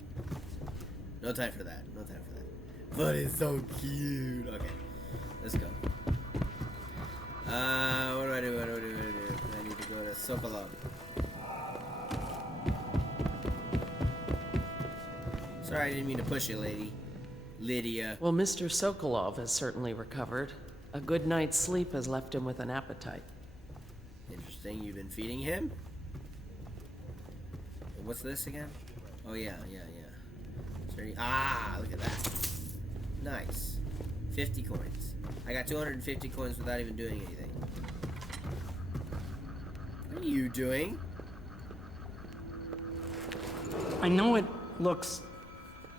No time for that. No time for that. But it's so cute. Okay. Let's go. What do I do? What do I do? What do I do? I need to go to Sokolov. Sorry, I didn't mean to push you, lady. Lydia. Well, Mr. Sokolov has certainly recovered. A good night's sleep has left him with an appetite. Interesting. You've been feeding him? What's this again? Oh, yeah. Ah, look at that. Nice. 50 coins. I got 250 coins without even doing anything. What are you doing? I know it looks...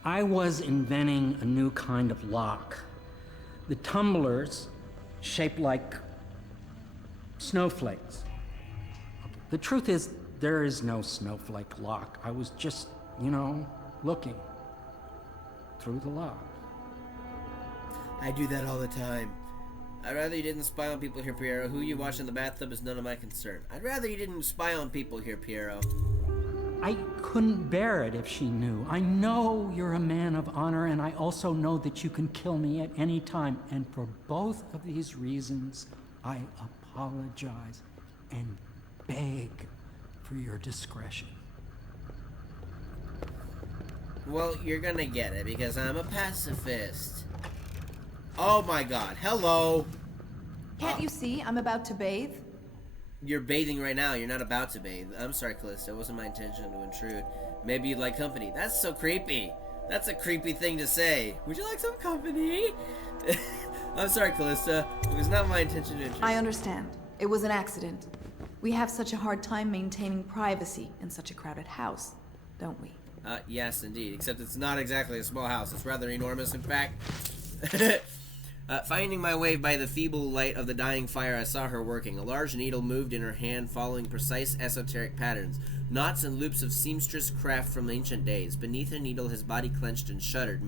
I was inventing a new kind of lock. The tumblers, shaped like snowflakes. The truth is, there is no snowflake lock. I was just, you know, looking through the lock. I do that all the time. I'd rather you didn't spy on people here, Piero. Who you watch in the bathtub is none of my concern. I'd rather you didn't spy on people here, Piero. I couldn't bear it if she knew. I know you're a man of honor, and I also know that you can kill me at any time. And for both of these reasons, I apologize and beg for your discretion. Well, you're gonna get it, because I'm a pacifist. Oh my god, hello! Can't you see I'm about to bathe? You're bathing right now, you're not about to bathe. I'm sorry, Callista, it wasn't my intention to intrude. Maybe you'd like company. That's so creepy! That's a creepy thing to say. Would you like some company? I'm sorry, Callista. It was not my intention to intrude. I understand. It was an accident. We have such a hard time maintaining privacy in such a crowded house, don't we? Yes, indeed. Except it's not exactly a small house. It's rather enormous, in fact. Finding my way by the feeble light of the dying fire, I saw her working. A large needle moved in her hand, following precise esoteric patterns. Knots and loops of seamstress craft from ancient days. Beneath her needle, his body clenched and shuddered,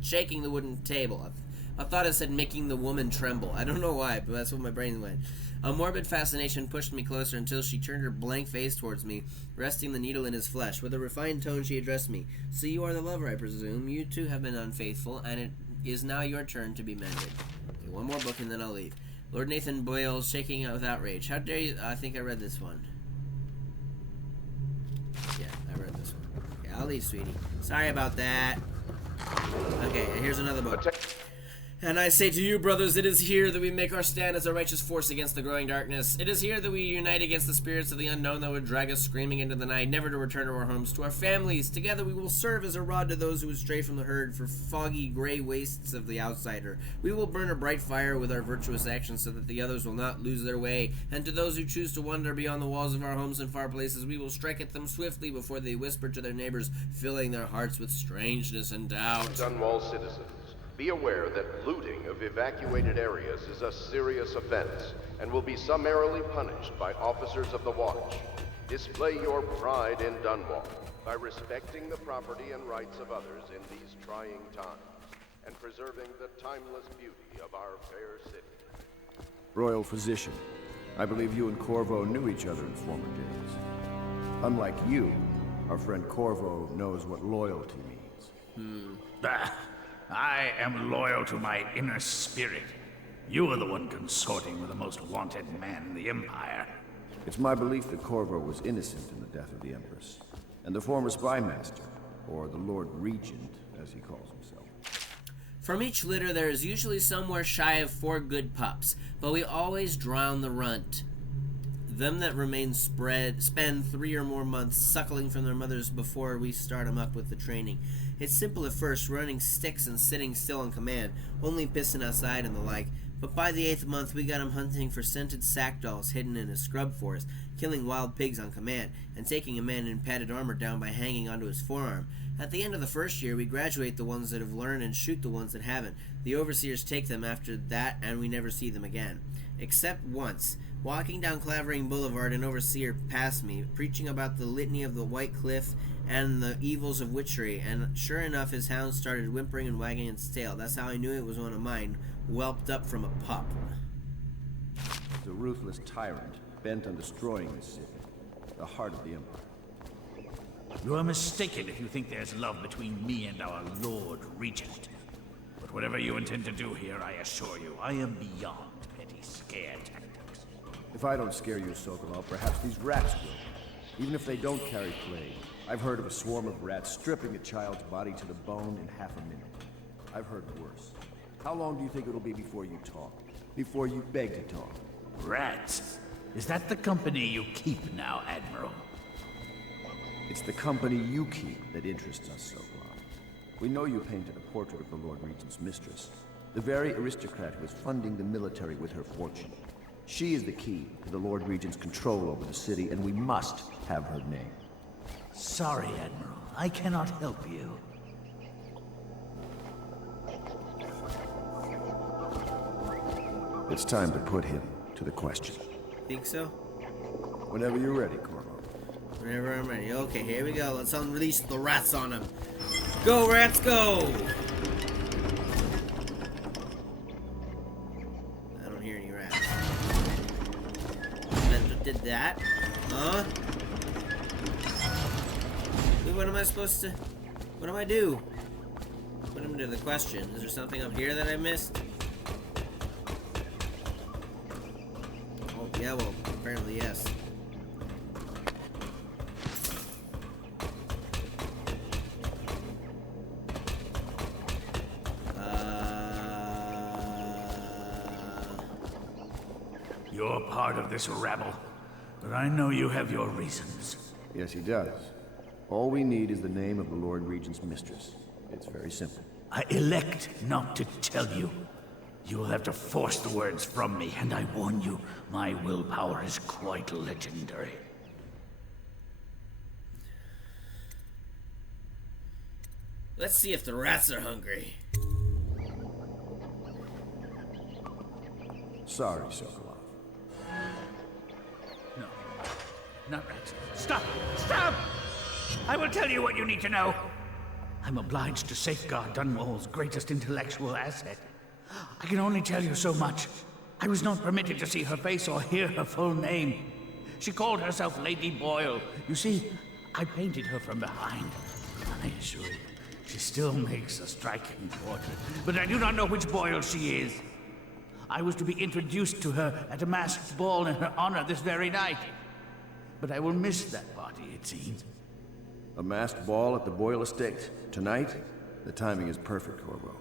shaking the wooden table. I thought it said making the woman tremble. I don't know why, but that's what my brain went. A morbid fascination pushed me closer until she turned her blank face towards me, resting the needle in his flesh. With a refined tone, she addressed me. So you are the lover, I presume. You too have been unfaithful, and it is now your turn to be mended. Okay, one more book and then I'll leave. Lord Nathan Boyle, shaking out with outrage. How dare you? I think I read this one. Yeah, I read this one. Okay, I'll leave, sweetie. Sorry about that. Okay, and here's another book. And I say to you, brothers, it is here that we make our stand as a righteous force against the growing darkness. It is here that we unite against the spirits of the unknown that would drag us screaming into the night, never to return to our homes, to our families. Together we will serve as a rod to those who would stray from the herd for foggy, gray wastes of the outsider. We will burn a bright fire with our virtuous actions so that the others will not lose their way. And to those who choose to wander beyond the walls of our homes and far places, we will strike at them swiftly before they whisper to their neighbors, filling their hearts with strangeness and doubt. Dunwall citizens, Be aware that looting of evacuated areas is a serious offense and will be summarily punished by officers of the Watch. Display your pride in Dunwall by respecting the property and rights of others in these trying times and preserving the timeless beauty of our fair city. Royal Physician, I believe you and Corvo knew each other in former days. Unlike you, our friend Corvo knows what loyalty means. Bah! I am loyal to my inner spirit. You are the one consorting with the most wanted man in the Empire. It's my belief that Corvo was innocent in the death of the Empress, and the former spy master, or the Lord Regent, as he calls himself. From each litter, there is usually somewhere shy of 4 good pups, but we always drown the runt. Them that remain spend 3 or more months suckling from their mothers before we start them up with the training. It's simple at first, running sticks and sitting still on command, only pissing outside and the like, but by the 8th month we got them hunting for scented sack dolls hidden in a scrub forest, killing wild pigs on command, and taking a man in padded armor down by hanging onto his forearm. At the end of the first year, we graduate the ones that have learned and shoot the ones that haven't. The overseers take them after that, and we never see them again. Except once. Walking down Clavering Boulevard, an overseer passed me, preaching about the litany of the White Cliff and the evils of witchery, and sure enough, his hound started whimpering and wagging its tail. That's how I knew it was one of mine, whelped up from a pup. The ruthless tyrant, bent on destroying the city, the heart of the Empire. You are mistaken if you think there's love between me and our Lord Regent. But whatever you intend to do here, I assure you, I am beyond petty scare tactics. If I don't scare you, Sokolov, perhaps these rats will. Even if they don't carry plague, I've heard of a swarm of rats stripping a child's body to the bone in half a minute. I've heard worse. How long do you think it'll be before you talk? Before you beg to talk? Rats? Is that the company you keep now, Admiral? It's the company you keep that interests us, Sokolov. We know you painted a portrait of the Lord Regent's mistress, the very aristocrat who is funding the military with her fortune. She is the key to the Lord Regent's control over the city, and we must have her name. Sorry, Admiral. I cannot help you. It's time to put him to the question. Think so? Whenever you're ready, Corvo. Whenever I'm ready. Okay, here we go. Let's unleash the rats on him. Go, rats, go! I don't hear any rats. That did that? Huh? Wait, what am I supposed to... What do I do? Put him to the question. Is there something up here that I missed? Oh, yeah, well, apparently yes. You're part of this rabble, but I know you have your reasons. Yes, he does. All we need is the name of the Lord Regent's mistress. It's very simple. I elect not to tell you. You will have to force the words from me, and I warn you, my willpower is quite legendary. Let's see if the rats are hungry. Sorry, Sokolov. No, not rats. Stop! Stop! I will tell you what you need to know. I'm obliged to safeguard Dunwall's greatest intellectual asset. I can only tell you so much. I was not permitted to see her face or hear her full name. She called herself Lady Boyle. You see, I painted her from behind. I assure you, she still makes a striking portrait, but I do not know which Boyle she is. I was to be introduced to her at a masked ball in her honor this very night. But I will miss that party, it seems. A masked ball at the Boyle estate. Tonight? The timing is perfect, Corvo.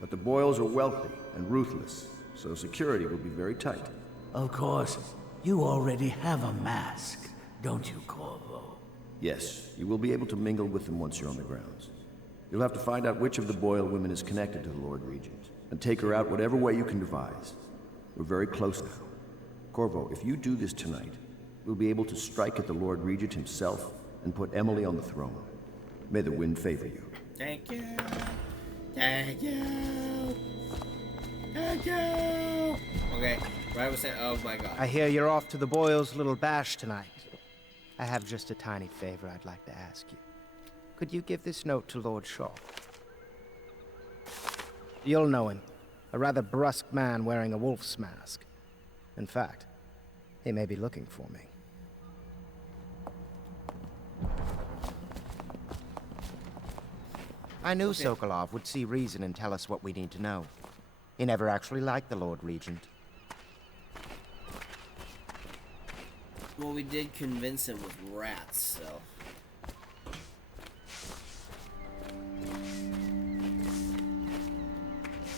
But the Boyles are wealthy and ruthless, so security will be very tight. Of course. You already have a mask, don't you, Corvo? Yes, you will be able to mingle with them once you're on the grounds. You'll have to find out which of the Boyle women is connected to the Lord Regent, and take her out whatever way you can devise. We're very close now. Corvo, if you do this tonight, we'll be able to strike at the Lord Regent himself and put Emily on the throne. May the wind favor you. Thank you. Thank you. Thank you. Okay, right was saying, oh my god. I hear you're off to the Boyles' little bash tonight. I have just a tiny favor I'd like to ask you. Could you give this note to Lord Shaw? You'll know him. A rather brusque man wearing a wolf's mask. In fact, he may be looking for me. I knew Sokolov would see reason and tell us what we need to know. He never actually liked the Lord Regent. Well, we did convince him with rats, so.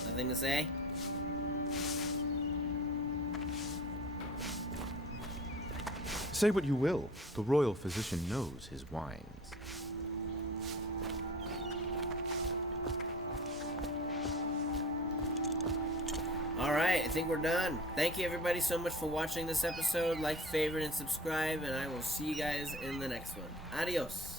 Nothing to say? Say what you will. The royal physician knows his wines. Alright, I think we're done. Thank you everybody so much for watching this episode. Like, favorite, and subscribe, and I will see you guys in the next one. Adios.